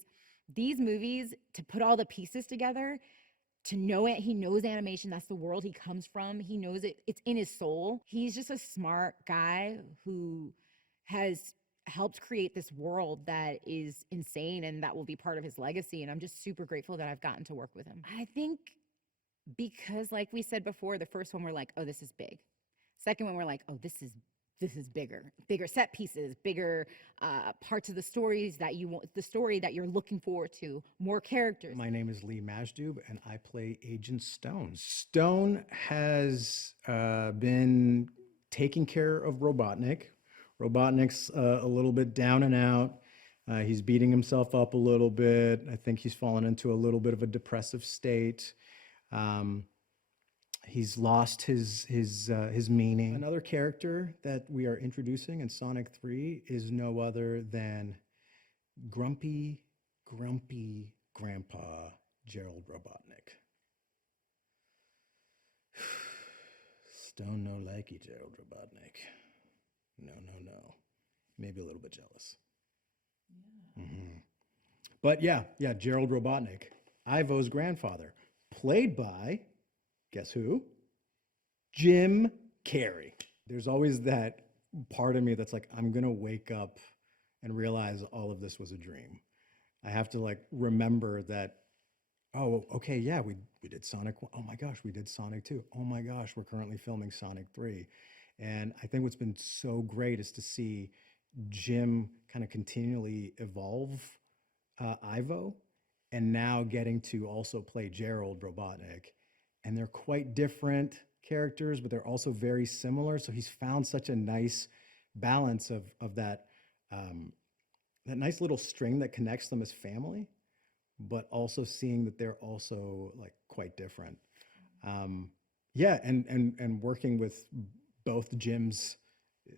these movies, to put all the pieces together, to know it, he knows animation. That's the world he comes from. He knows it. It's in his soul. He's just a smart guy who has helped create this world that is insane and that will be part of his legacy. And I'm just super grateful that I've gotten to work with him. I think because, like we said before, the first one we're like, oh, this is big. Second one we're like, oh, this is bigger set pieces, bigger parts of the stories that you want, the story that you're looking forward to, more characters. My name is Lee Majdoub, and I play Agent Stone. Stone has been taking care of Robotnik. Robotnik's a little bit down and out. He's beating himself up a little bit. I think he's fallen into a little bit of a depressive state. He's lost his meaning. Another character that we are introducing in Sonic 3 is no other than grumpy Grandpa Gerald Robotnik. Stone no likey Gerald Robotnik. No. Maybe a little bit jealous. Yeah. Mm-hmm. But yeah, Gerald Robotnik, Ivo's grandfather, played by, guess who? Jim Carrey. There's always that part of me that's like, I'm gonna wake up and realize all of this was a dream. I have to like remember that, oh, okay, yeah, we did Sonic 1. Oh my gosh, we did Sonic 2. Oh my gosh, we're currently filming Sonic 3. And I think what's been so great is to see Jim kind of continually evolve Ivo, and now getting to also play Gerald Robotnik. And they're quite different characters, but they're also very similar. So he's found such a nice balance of that, that nice little string that connects them as family, but also seeing that they're also like quite different. Yeah, and working with both Jims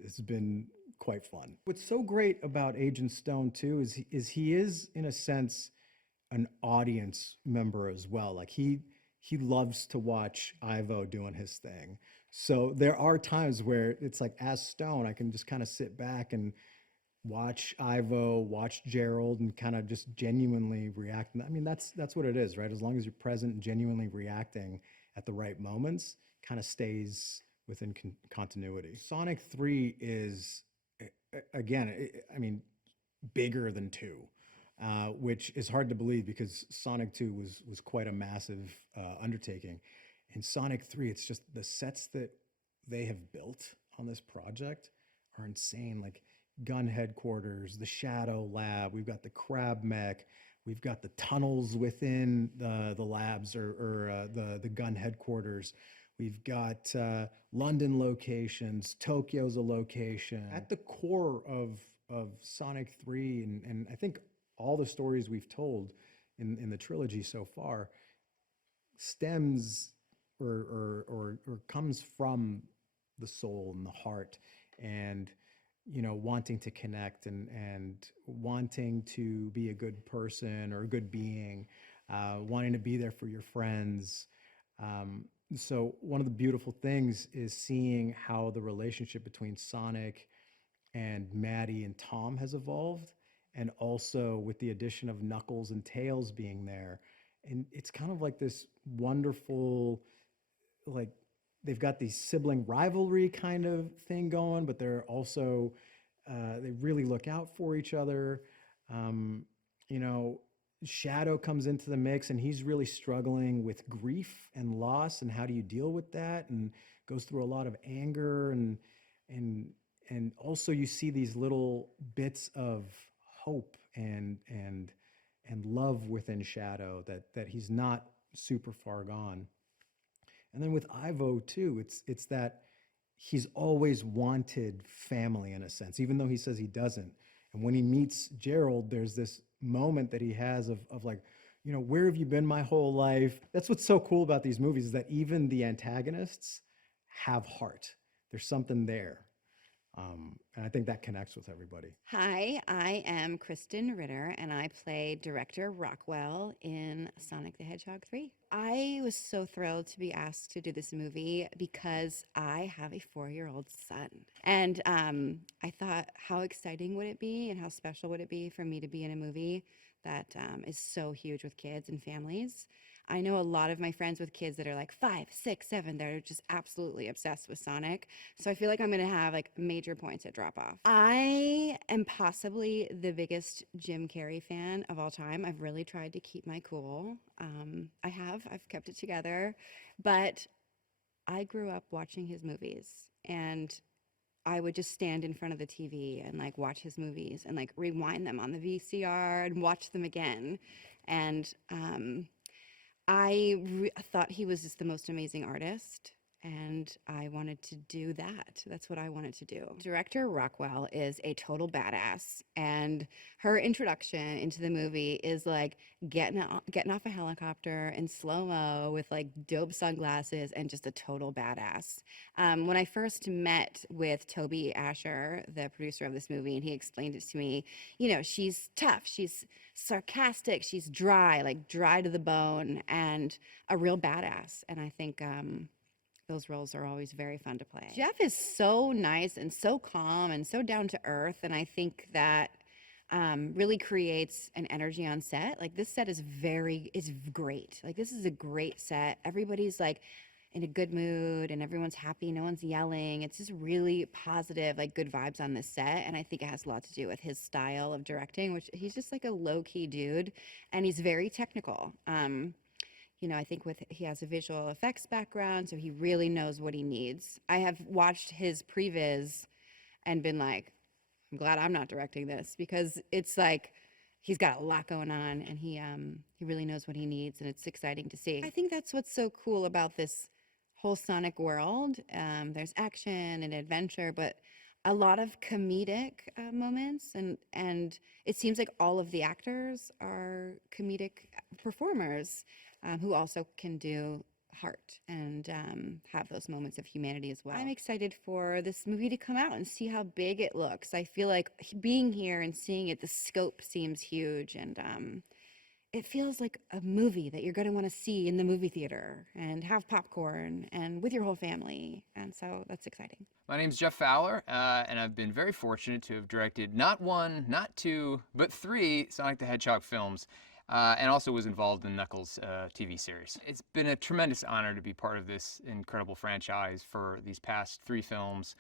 has been quite fun. What's so great about Agent Stone too is he is in a sense an audience member as well. Like he loves to watch Ivo doing his thing. So there are times where it's like, as Stone, I can just kind of sit back and watch Ivo, watch Gerald, and kind of just genuinely react. I mean, that's what it is, right? As long as you're present and genuinely reacting at the right moments, kind of stays within continuity. Sonic 3 is, again, I mean, bigger than 2. Which is hard to believe because Sonic 2 was quite a massive undertaking. In Sonic 3, it's just the sets that they have built on this project are insane. Like gun headquarters, the Shadow Lab, we've got the Crab Mech, we've got the tunnels within the labs or the gun headquarters. We've got London locations, Tokyo's a location. At the core of Sonic 3, and I think all the stories we've told in the trilogy so far stems or comes from the soul and the heart, and wanting to connect and wanting to be a good person or a good being, wanting to be there for your friends. So one of the beautiful things is seeing how the relationship between Sonic and Maddie and Tom has evolved, and also with the addition of Knuckles and Tails being there. And it's kind of like this wonderful, like they've got the sibling rivalry kind of thing going, but they're also, they really look out for each other. Shadow comes into the mix and he's really struggling with grief and loss, and how do you deal with that, and goes through a lot of anger, and also you see these little bits of hope and love within Shadow, that he's not super far gone. And then with Ivo too, it's that he's always wanted family in a sense, even though he says he doesn't. And when he meets Gerald, there's this moment that he has of like, where have you been my whole life? That's what's so cool about these movies, is that even the antagonists have heart. There's something there. And I think that connects with everybody. Hi, I am Krysten Ritter, and I play director Rockwell in Sonic the Hedgehog 3. I was so thrilled to be asked to do this movie because I have a 4-year-old son. And I thought, how exciting would it be and how special would it be for me to be in a movie that is so huge with kids and families. I know a lot of my friends with kids that are like 5, 6, 7, they're just absolutely obsessed with Sonic. So I feel like I'm going to have like major points at drop off. I am possibly the biggest Jim Carrey fan of all time. I've really tried to keep my cool. I've kept it together, but I grew up watching his movies, and I would just stand in front of the TV and like watch his movies and like rewind them on the VCR and watch them again. And, I thought he was just the most amazing artist, and I wanted to do that. That's what I wanted to do. Director Rockwell is a total badass, and her introduction into the movie is like getting off a helicopter in slow-mo with like dope sunglasses and just a total badass. When I first met with Toby Ascher, the producer of this movie, and he explained it to me, she's tough, she's sarcastic, she's dry, like dry to the bone, and a real badass. And I think those roles are always very fun to play. Jeff is so nice and so calm and so down to earth, and I think that really creates an energy on set. Like this set is great. Like this is a great set. Everybody's like in a good mood and everyone's happy. No one's yelling. It's just really positive, like good vibes on this set. And I think it has a lot to do with his style of directing, which he's just like a low key dude, and he's very technical. you know, I think he has a visual effects background, so he really knows what he needs. I have watched his previs and been like, I'm glad I'm not directing this, because it's like he's got a lot going on, and he really knows what he needs, and it's exciting to see. I think that's what's so cool about this whole Sonic world. There's action and adventure, but a lot of comedic moments, and it seems like all of the actors are comedic performers who also can do heart and have those moments of humanity as well. I'm excited for this movie to come out and see how big it looks. I feel like being here and seeing it, the scope seems huge, and it feels like a movie that you're going to want to see in the movie theater and have popcorn and with your whole family. And so that's exciting. My name's Jeff Fowler, and I've been very fortunate to have directed not one, not two, but 3 Sonic the Hedgehog films, and also was involved in Knuckles' TV series. It's been a tremendous honor to be part of this incredible franchise for these past 3 films.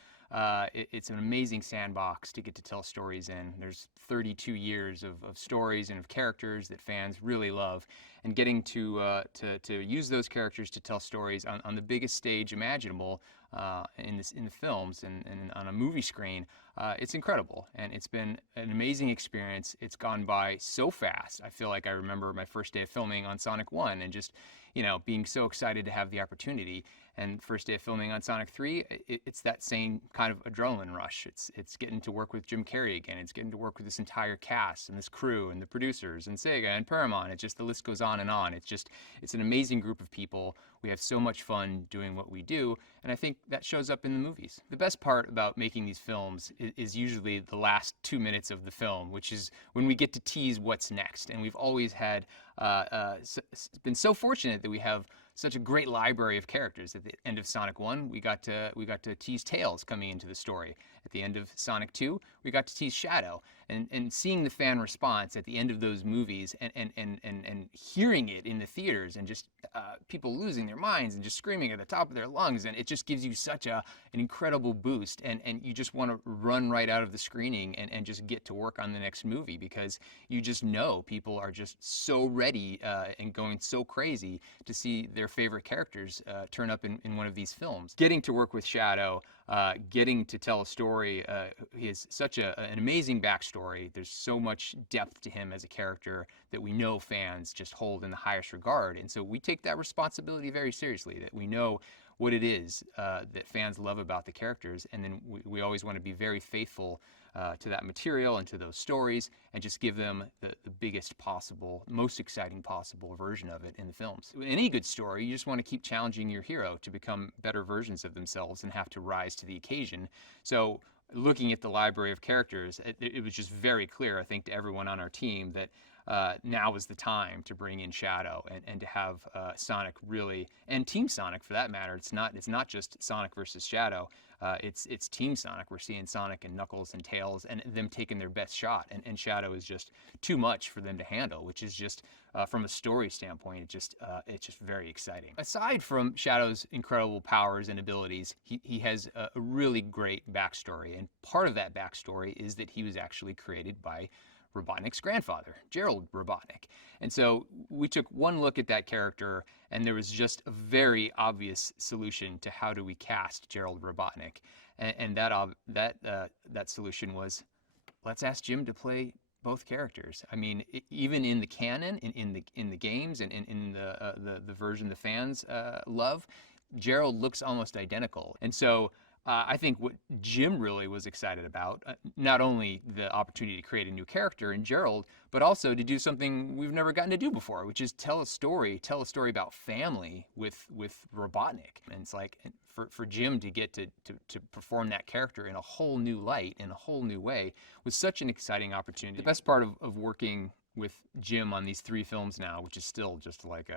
It's an amazing sandbox to get to tell stories in. There's 32 years of stories and of characters that fans really love, and getting to use those characters to tell stories on the biggest stage imaginable in the films and on a movie screen, it's incredible, and it's been an amazing experience. It's gone by so fast. I feel like I remember my first day of filming on Sonic 1 and just, you know, being so excited to have the opportunity. And first day of filming on Sonic 3, it's that same kind of adrenaline rush. It's getting to work with Jim Carrey again. It's getting to work with this entire cast and this crew and the producers and Sega and Paramount. It's just, the list goes on and on. It's an amazing group of people. We have so much fun doing what we do, and I think that shows up in the movies. The best part about making these films is usually the last 2 minutes of the film, which is when we get to tease what's next. And we've always had been so fortunate that we have such a great library of characters. At the end of Sonic 1, we got to tease Tails coming into the story. At the end of Sonic 2, we got to tease Shadow. And seeing the fan response at the end of those movies and hearing it in the theaters, and just people losing their minds and just screaming at the top of their lungs, and it just gives you such an incredible boost, and you just want to run right out of the screening and just get to work on the next movie, because you just know people are just so ready and going so crazy to see their favorite characters turn up in one of these films. Getting to work with Shadow, getting to tell a story, he has such an amazing backstory. There's so much depth to him as a character that we know fans just hold in the highest regard, and so we take that responsibility very seriously, that we know what it is that fans love about the characters, and then we always want to be very faithful to that material and to those stories, and just give them the biggest possible, most exciting possible version of it in the films. In any good story, you just want to keep challenging your hero to become better versions of themselves and have to rise to the occasion. So looking at the library of characters, it was just very clear, I think, to everyone on our team that now is the time to bring in Shadow and to have Sonic really, and Team Sonic for that matter. It's not just Sonic versus Shadow. It's Team Sonic. We're seeing Sonic and Knuckles and Tails and them taking their best shot. And Shadow is just too much for them to handle, which is just, from a story standpoint, it's just very exciting. Aside from Shadow's incredible powers and abilities, he has a really great backstory. And part of that backstory is that he was actually created by Robotnik's grandfather, Gerald Robotnik. And so we took one look at that character, and there was just a very obvious solution to how do we cast Gerald Robotnik. And that solution was, let's ask Jim to play both characters. I mean, even in the canon, in the games, and in the version the fans love, Gerald looks almost identical. And so I think what Jim really was excited about, not only the opportunity to create a new character in Gerald, but also to do something we've never gotten to do before, which is tell a story about family with Robotnik. And it's like, for Jim to get to perform that character in a whole new light, in a whole new way, was such an exciting opportunity. The best part of working with Jim on these 3 films now, which is still just like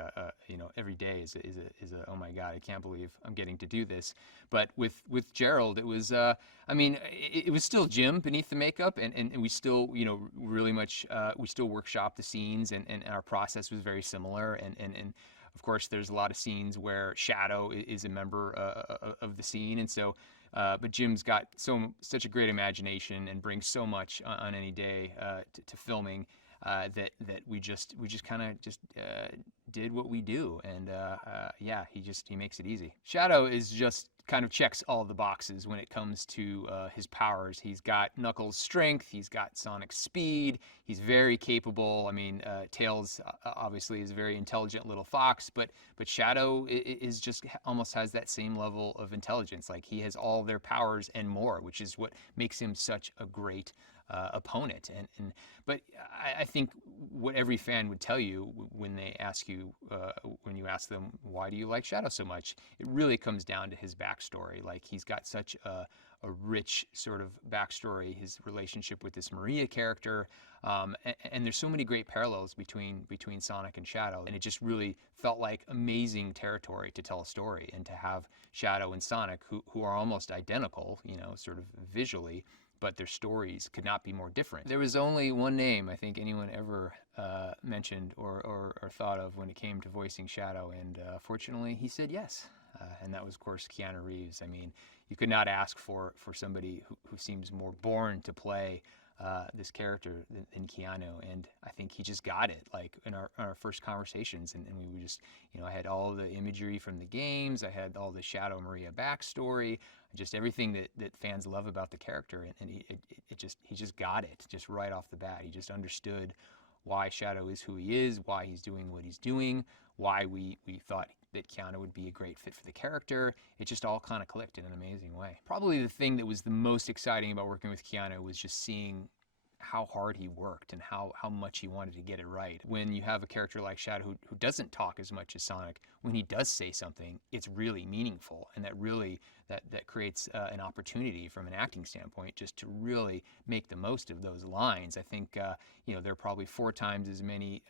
every day is a oh my God, I can't believe I'm getting to do this. But with Gerald, it was it was still Jim beneath the makeup, and we still really much we still workshop the scenes, and our process was very similar, and of course there's a lot of scenes where Shadow is a member of the scene, and so but Jim's got such a great imagination and brings so much on any day to filming. that we just kind of just did what we do, and yeah, he makes it easy. Shadow is just kind of checks all the boxes when it comes to his powers. He's got Knuckles' strength, he's got Sonic's speed, he's very capable. I mean, Tails obviously is a very intelligent little fox, but Shadow is just almost has that same level of intelligence. Like, he has all their powers and more, which is what makes him such a great opponent. But I think what every fan would tell you when they ask you, when you ask them, why do you like Shadow so much? It really comes down to his backstory. Like, he's got such a rich sort of backstory, his relationship with this Maria character, and there's so many great parallels between Sonic and Shadow, and it just really felt like amazing territory to tell a story, and to have Shadow and Sonic, who are almost identical, you know, sort of visually, but their stories could not be more different. There was only one name I think anyone ever mentioned or thought of when it came to voicing Shadow, and fortunately he said yes, and that was, of course, Keanu Reeves. I mean, you could not ask for somebody who seems more born to play this character than Keanu, and I think he just got it. Like, in our first conversations, and we were just, you know, I had all the imagery from the games, I had all the Shadow Maria backstory, just everything that fans love about the character, and he just got it just right off the bat. He just understood why Shadow is who he is, why he's doing what he's doing, why we thought that Keanu would be a great fit for the character. It just all kind of clicked in an amazing way. Probably the thing that was the most exciting about working with Keanu was just seeing how hard he worked and how much he wanted to get it right. When you have a character like Shadow who doesn't talk as much as Sonic, when he does say something, it's really meaningful, and that really that creates an opportunity from an acting standpoint just to really make the most of those lines. I think you know, there are probably 4 times as many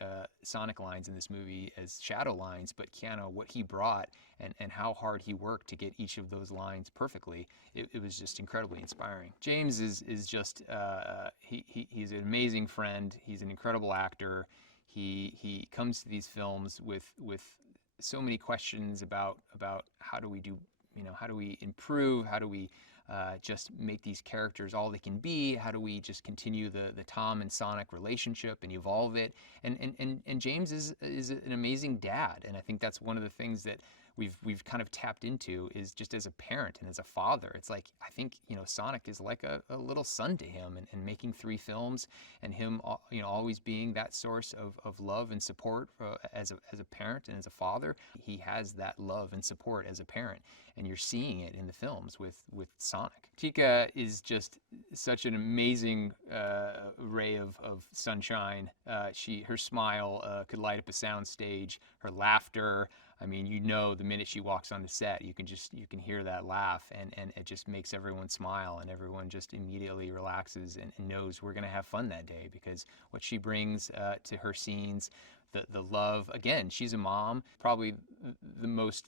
Sonic lines in this movie as Shadow lines, but Keanu, what he brought and how hard he worked to get each of those lines perfectly, it was just incredibly inspiring. James is just he's an amazing friend. He's an incredible actor. He comes to these films with so many questions about how do we do, you know, how do we improve, how do we just make these characters all they can be, how do we just continue the Tom and Sonic relationship and evolve it, and James is an amazing dad, and I think that's one of the things that we've kind of tapped into, is just as a parent and as a father. It's like, I think, you know, Sonic is like a little son to him, and making 3 films, and him, you know, always being that source of love and support as a parent and as a father. He has that love and support as a parent, and you're seeing it in the films with Sonic. Tika is just such an amazing ray of sunshine. Her smile could light up a soundstage. Her laughter, I mean, you know, the minute she walks on the set, you can hear that laugh, and it just makes everyone smile, and everyone just immediately relaxes and knows we're gonna have fun that day, because what she brings to her scenes, the love. Again, she's a mom. Probably the most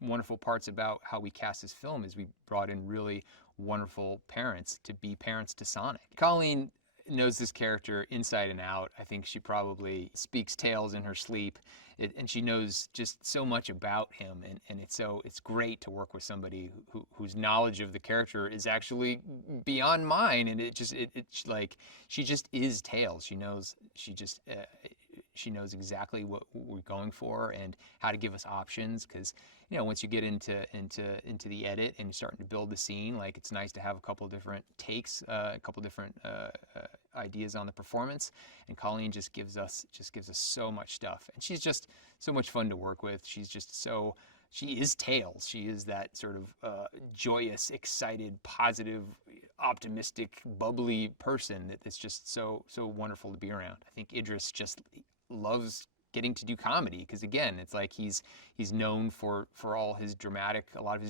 wonderful parts about how we cast this film is we brought in really wonderful parents to be parents to Sonic. Colleen knows this character inside and out. I think she probably speaks Tails in her sleep, and she knows just so much about him, and it's great to work with somebody whose knowledge of the character is actually beyond mine, and it's like, she just is Tails. She knows exactly what we're going for and how to give us options, because, you know, once you get into the edit and you're starting to build the scene, like, it's nice to have a couple different takes, a couple different ideas on the performance, and Colleen just gives us so much stuff, and she's just so much fun to work with. She is Tails. She is that sort of joyous, excited, positive, optimistic, bubbly person that's just so wonderful to be around. I think Idris just loves getting to do comedy, because, again, it's like he's known for a lot of his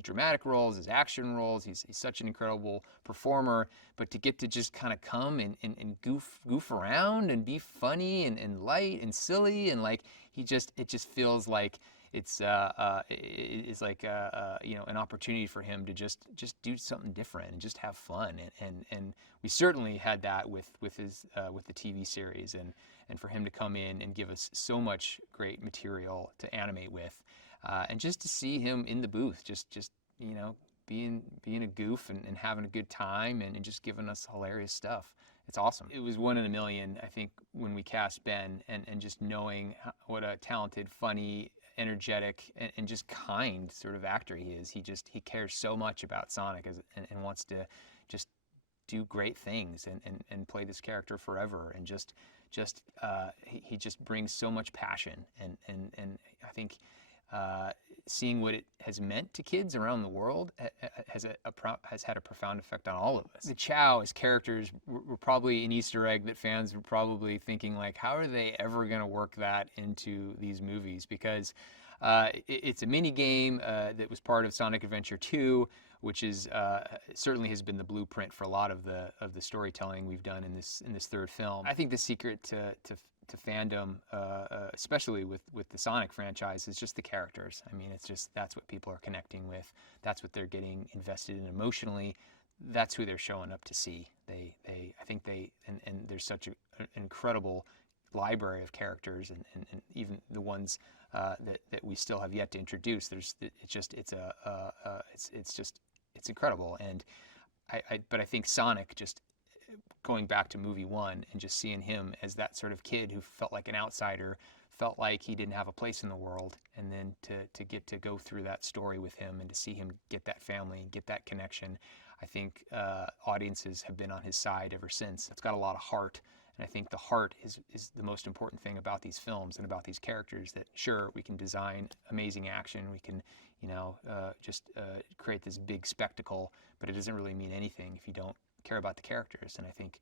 dramatic roles, his action roles. He's such an incredible performer, but to get to just kind of come and goof around and be funny and light and silly, and like, it just feels like it's like you know, an opportunity for him to just do something different and just have fun, and we certainly had that with the TV series, and for him to come in and give us so much great material to animate with, and just to see him in the booth, just you know, being a goof and having a good time, and just giving us hilarious stuff. It's awesome. It was 1 in a million, I think, when we cast Ben, and just knowing what a talented, funny, energetic, and just kind sort of actor he is. He cares so much about Sonic and wants to just do great things and play this character forever, and he just brings so much passion, and I think seeing what it has meant to kids around the world has had a profound effect on all of us. The Chow as characters were probably an Easter egg that fans were probably thinking, like, how are they ever going to work that into these movies? Because it's a mini game that was part of Sonic Adventure 2, which is certainly has been the blueprint for a lot of the storytelling we've done in this third film. I think the secret to fandom, especially with the Sonic franchise, is just the characters. I mean, that's what people are connecting with. That's what they're getting invested in emotionally. That's who they're showing up to see. I think there's such an incredible library of characters, and even the ones that we still have yet to introduce. It's incredible. And but I think Sonic, just going back to movie 1 and just seeing him as that sort of kid who felt like an outsider, felt like he didn't have a place in the world, and then to get to go through that story with him and to see him get that family and get that connection, I think audiences have been on his side ever since. It's got a lot of heart, and I think the heart is the most important thing about these films and about these characters. That sure, we can design amazing action, we can just create this big spectacle, but it doesn't really mean anything if you don't care about the characters. And I think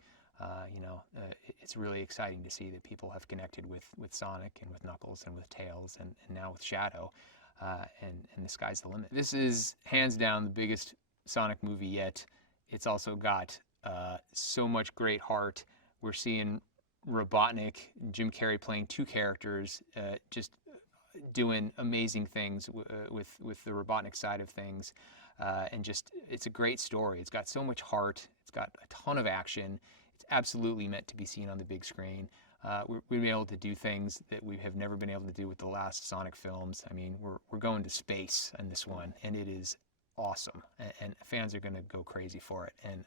it's really exciting to see that people have connected with Sonic and with Knuckles and with Tails and now with Shadow, and the sky's the limit. This is hands down the biggest Sonic movie yet. It's also got so much great heart. We're seeing Robotnik, Jim Carrey playing 2 characters, just doing amazing things with the Robotnik side of things. And just, it's a great story. It's got so much heart. It's got a ton of action. It's absolutely meant to be seen on the big screen. We've been able to do things that we have never been able to do with the last Sonic films. I mean, we're going to space in this one, and it is awesome. And fans are going to go crazy for it. And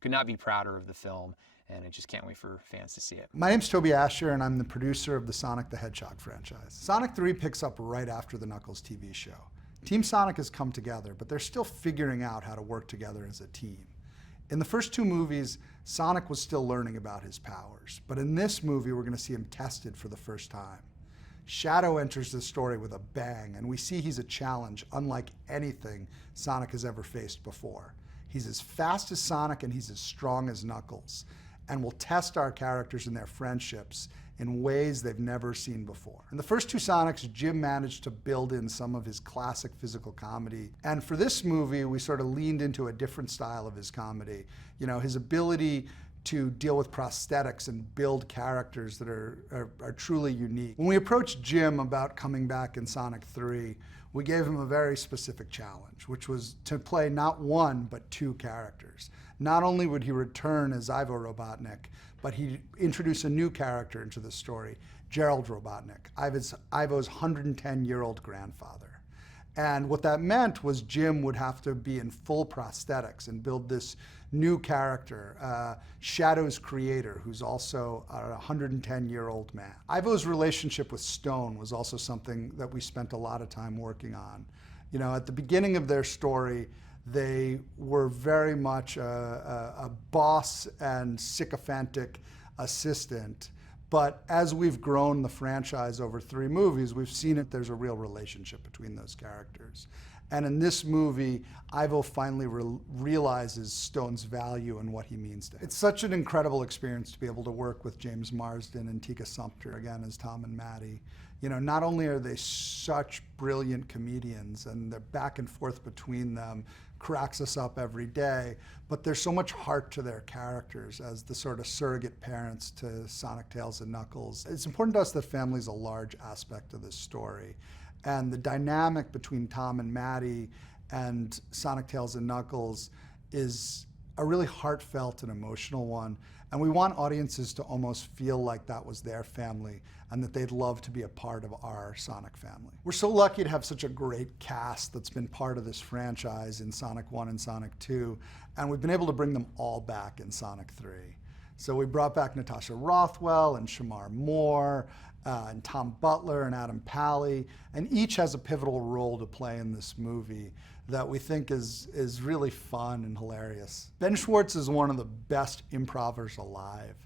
could not be prouder of the film, and I just can't wait for fans to see it. My name's Toby Ascher, and I'm the producer of the Sonic the Hedgehog franchise. Sonic 3 picks up right after the Knuckles TV show. Team Sonic has come together, but they're still figuring out how to work together as a team. In the first 2 movies, Sonic was still learning about his powers, but in this movie, we're going to see him tested for the first time. Shadow enters the story with a bang, and we see he's a challenge unlike anything Sonic has ever faced before. He's as fast as Sonic, and he's as strong as Knuckles, and will test our characters and their friendships in ways they've never seen before. In the first 2 Sonics, Jim managed to build in some of his classic physical comedy. And for this movie, we sort of leaned into a different style of his comedy. You know, his ability to deal with prosthetics and build characters that are truly unique. When we approached Jim about coming back in Sonic 3, we gave him a very specific challenge, which was to play not 1, but 2 characters. Not only would he return as Ivo Robotnik, but he'd introduce a new character into the story, Gerald Robotnik, Ivo's 110-year-old grandfather. And what that meant was Jim would have to be in full prosthetics and build this new character, Shadow's creator, who's also a 110-year-old man. Ivo's relationship with Stone was also something that we spent a lot of time working on. You know, at the beginning of their story, they were very much a boss and sycophantic assistant. But as we've grown the franchise over 3 movies, we've seen it, there's a real relationship between those characters. And in this movie, Ivo finally realizes Stone's value and what he means to him. It's such an incredible experience to be able to work with James Marsden and Tika Sumpter, again, as Tom and Maddie. You know, not only are they such brilliant comedians, and their back and forth between them cracks us up every day, but there's so much heart to their characters as the sort of surrogate parents to Sonic, Tails, and Knuckles. It's important to us that family's a large aspect of this story. And the dynamic between Tom and Maddie and Sonic, Tails, and Knuckles is a really heartfelt and emotional one. And we want audiences to almost feel like that was their family and that they'd love to be a part of our Sonic family. We're so lucky to have such a great cast that's been part of this franchise in Sonic 1 and Sonic 2, and we've been able to bring them all back in Sonic 3. So we brought back Natasha Rothwell and Shamar Moore and Tom Butler and Adam Pally, and each has a pivotal role to play in this movie that we think is really fun and hilarious. Ben Schwartz is one of the best improvers alive.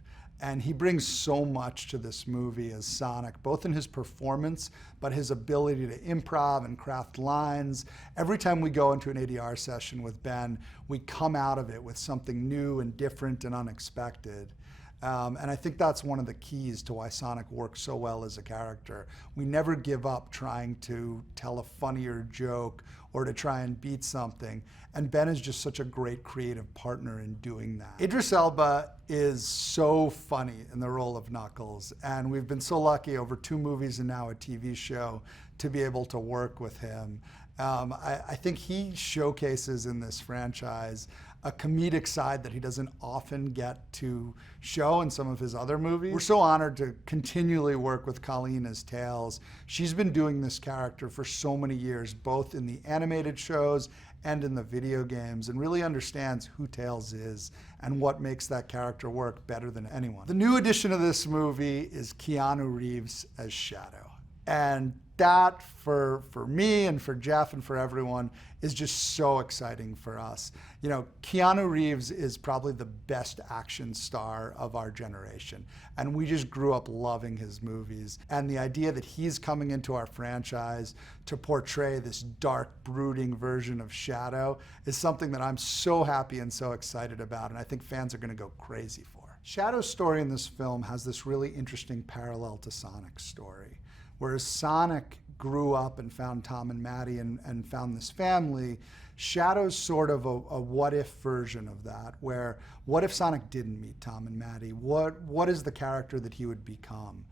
And he brings so much to this movie as Sonic, both in his performance, but his ability to improv and craft lines. Every time we go into an ADR session with Ben, we come out of it with something new and different and unexpected. And I think that's one of the keys to why Sonic works so well as a character. We never give up trying to tell a funnier joke or to try and beat something. And Ben is just such a great creative partner in doing that. Idris Elba is so funny in the role of Knuckles, and we've been so lucky over 2 movies and now a TV show to be able to work with him. I think he showcases in this franchise a comedic side that he doesn't often get to show in some of his other movies. We're so honored to continually work with Colleen as Tails. She's been doing this character for so many years, both in the animated shows and in the video games, and really understands who Tails is and what makes that character work better than anyone. The new addition of this movie is Keanu Reeves as Shadow. And that, for me and for Jeff and for everyone, is just so exciting for us. You know, Keanu Reeves is probably the best action star of our generation. And we just grew up loving his movies. And the idea that he's coming into our franchise to portray this dark, brooding version of Shadow is something that I'm so happy and so excited about, and I think fans are gonna go crazy for. Shadow's story in this film has this really interesting parallel to Sonic's story. Whereas Sonic grew up and found Tom and Maddie and found this family, Shadow's sort of a what-if version of that, where what if Sonic didn't meet Tom and Maddie? What is the character that he would become?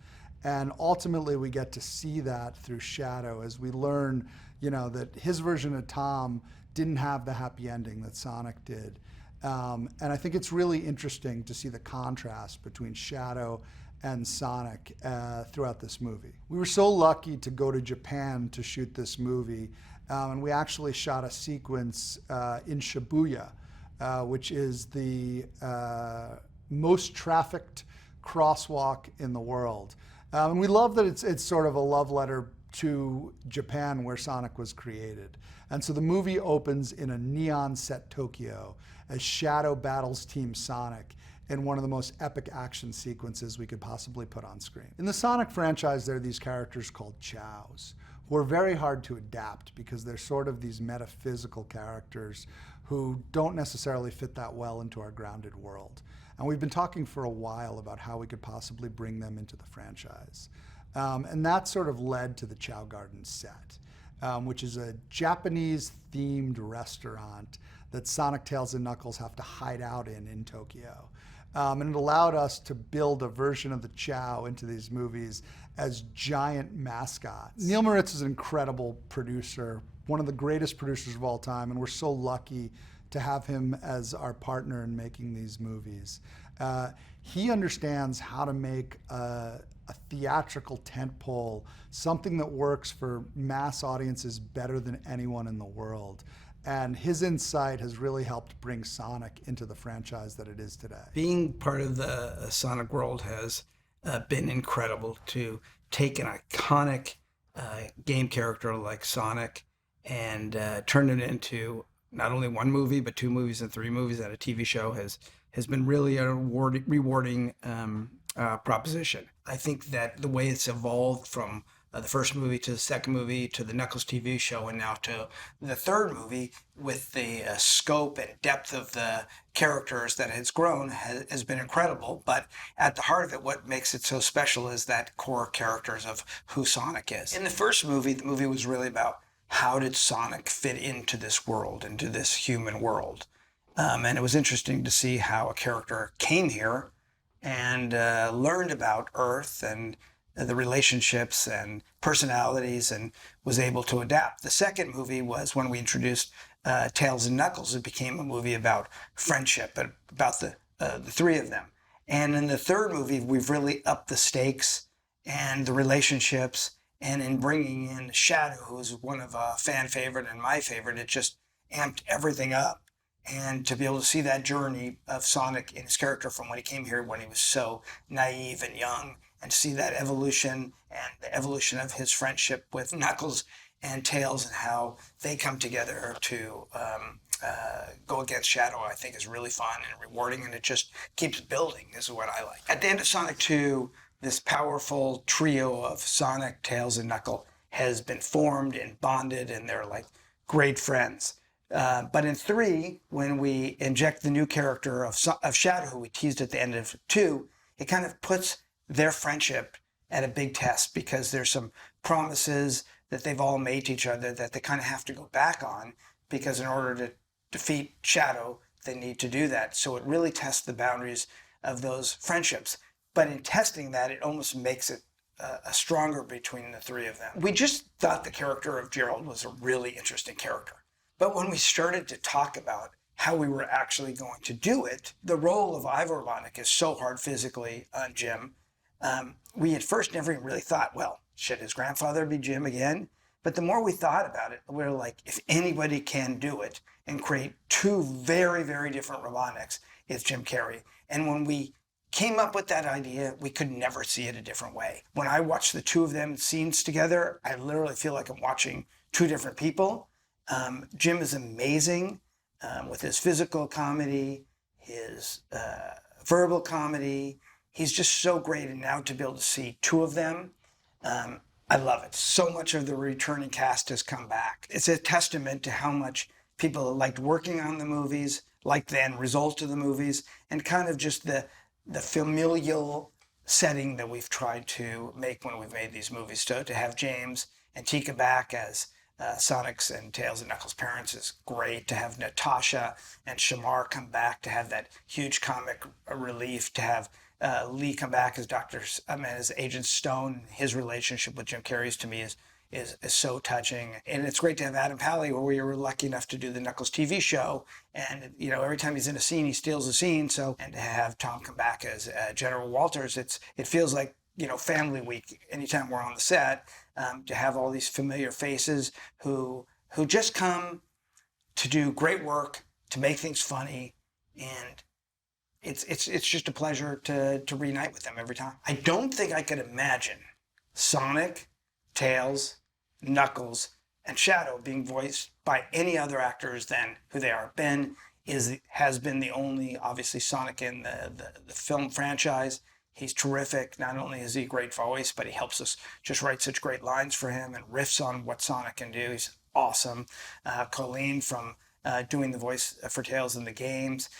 And ultimately we get to see that through Shadow as we learn, you know, that his version of Tom didn't have the happy ending that Sonic did. And I think it's really interesting to see the contrast between Shadow and Sonic throughout this movie. We were so lucky to go to Japan to shoot this movie, and we actually shot a sequence in Shibuya, which is the most trafficked crosswalk in the world. And we love that it's sort of a love letter to Japan, where Sonic was created. And so the movie opens in a neon set Tokyo as Shadow battles Team Sonic in one of the most epic action sequences we could possibly put on screen. In the Sonic franchise, there are these characters called Chows, who are very hard to adapt because they're sort of these metaphysical characters who don't necessarily fit that well into our grounded world. And we've been talking for a while about how we could possibly bring them into the franchise. And that sort of led to the Chow Garden set, which is a Japanese-themed restaurant that Sonic, Tails, and Knuckles have to hide out in Tokyo. And it allowed us to build a version of the Chow into these movies as giant mascots. Neal Moritz is an incredible producer, one of the greatest producers of all time, and we're so lucky to have him as our partner in making these movies. He understands how to make a theatrical tentpole, something that works for mass audiences better than anyone in the world. And his insight has really helped bring Sonic into the franchise that it is today. Being part of the Sonic world has been incredible, to take an iconic game character like Sonic and turn it into not only 1 movie, but 2 movies and 3 movies and a TV show has been really a rewarding proposition. I think that the way it's evolved from the first movie to the second movie to the Knuckles TV show and now to the third movie, with the scope and depth of the characters that it's grown, has been incredible. But at the heart of it, what makes it so special is that core characters of who Sonic is. In the first movie, the movie was really about how did Sonic fit into this world, into this human world. And it was interesting to see how a character came here and learned about Earth and the relationships and personalities and was able to adapt. The second movie was when we introduced Tails and Knuckles. It became a movie about friendship, about the 3 of them. And in the third movie, we've really upped the stakes and the relationships. And in bringing in Shadow, who's one of a fan favorite and my favorite, it just amped everything up. And to be able to see that journey of Sonic in his character from when he came here, when he was so naive and young, and to see that evolution and the evolution of his friendship with Knuckles and Tails and how they come together to go against Shadow, I think is really fun and rewarding, and it just keeps building, is what I like. At the end of Sonic 2, this powerful trio of Sonic, Tails, and Knuckle has been formed and bonded, and they're like great friends. But in 3, when we inject the new character of Shadow, who we teased at the end of 2, it kind of puts their friendship at a big test, because there's some promises that they've all made to each other that they kind of have to go back on, because in order to defeat Shadow, they need to do that. So it really tests the boundaries of those friendships. But in testing that, it almost makes it stronger between the 3 of them. We just thought the character of Gerald was a really interesting character. But when we started to talk about how we were actually going to do it, the role of Ivo Robotnik is so hard physically on Jim. We at first never even really thought, well, should his grandfather be Jim again? But the more we thought about it, we were like, if anybody can do it and create 2 very, very different Robotniks, it's Jim Carrey. And when we came up with that idea, we could never see it a different way. When I watch the 2 of them scenes together, I literally feel like I'm watching 2 different people. Jim is amazing with his physical comedy, his verbal comedy. He's just so great, and now to be able to see 2 of them, I love it. So much of the returning cast has come back. It's a testament to how much people liked working on the movies, liked the end result of the movies, and kind of just the familial setting that we've tried to make when we've made these movies. So to have James and Tika back as Sonic's and Tails and Knuckles' parents is great. To have Natasha and Shamar come back, to have that huge comic relief, to have Lee come back as as Agent Stone. His relationship with Jim Carrey's, to me, is so touching. And it's great to have Adam Pally, where we were lucky enough to do the Knuckles TV show. And, you know, every time he's in a scene, he steals the scene. So, and to have Tom come back as General Walters, it feels like, you know, family week anytime we're on the set, to have all these familiar faces who just come to do great work, to make things funny, and it's just a pleasure to reunite with them every time. I don't think I could imagine Sonic, Tails, Knuckles, and Shadow being voiced by any other actors than who they are. Ben has been the only, obviously, Sonic in the film franchise. He's terrific. Not only is he a great voice, but he helps us just write such great lines for him and riffs on what Sonic can do. He's awesome. Colleen from doing the voice for Tails in the games.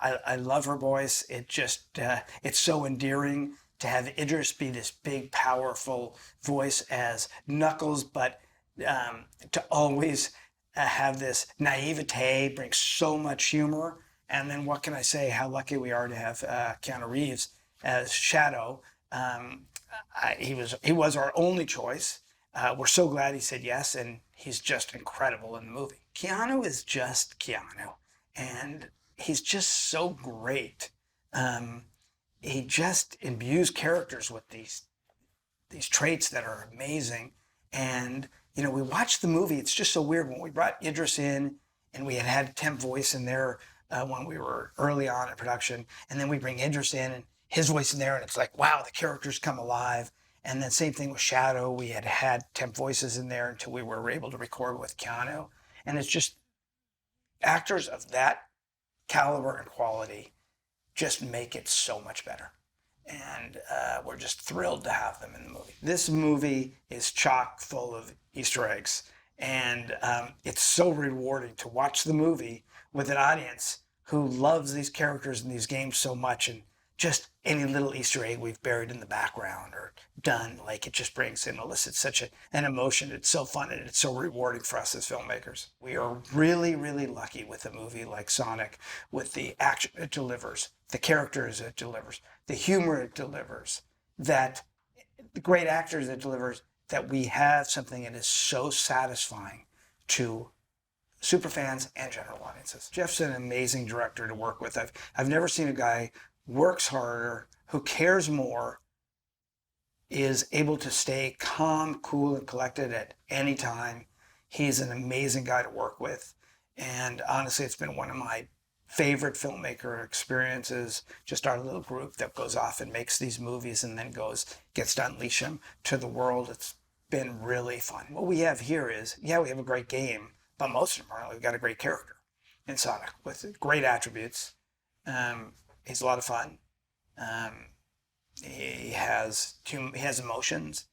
I love her voice. It just, it's so endearing to have Idris be this big, powerful voice as Knuckles, but to always have this naivete, brings so much humor. And then what can I say, how lucky we are to have Keanu Reeves as Shadow. He was our only choice. We're so glad he said yes, and he's just incredible in the movie. Keanu is just Keanu, and he's just so great. He just imbues characters with these traits that are amazing. And, you know, we watched the movie. It's just so weird when we brought Idris in, and we had temp voice in there when we were early on in production, and then we bring Idris in and his voice in there, and it's like, wow, the characters come alive. And then same thing with Shadow. We had temp voices in there until we were able to record with Keanu. And it's just actors of that caliber and quality just make it so much better. And we're just thrilled to have them in the movie. This movie is chock full of Easter eggs. And it's so rewarding to watch the movie with an audience who loves these characters and these games so much, and just any little Easter egg we've buried in the background or done, like, it just brings and elicits such an emotion. It's so fun, and it's so rewarding for us as filmmakers. We are really, really lucky with a movie like Sonic, with the action it delivers, the characters it delivers, the humor it delivers, that the great actors it delivers, that we have something that is so satisfying to superfans and general audiences. Jeff's an amazing director to work with. I've never seen a guy works harder, who cares more, is able to stay calm, cool, and collected at any time. He's an amazing guy to work with. And honestly, it's been one of my favorite filmmaker experiences, just our little group that goes off and makes these movies and then gets to unleash them to the world. It's been really fun. What we have here is, we have a great game, but most importantly, we've got a great character in Sonic with great attributes. He's a lot of fun. He has emotions.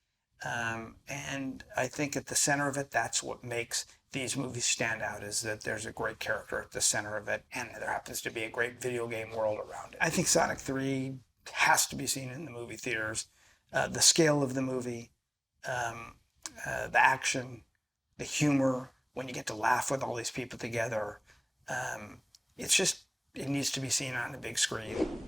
And I think at the center of it, that's what makes these movies stand out, is that there's a great character at the center of it, and there happens to be a great video game world around it. I think Sonic 3 has to be seen in the movie theaters. The scale of the movie, the action, the humor, when you get to laugh with all these people together, it needs to be seen on a big screen.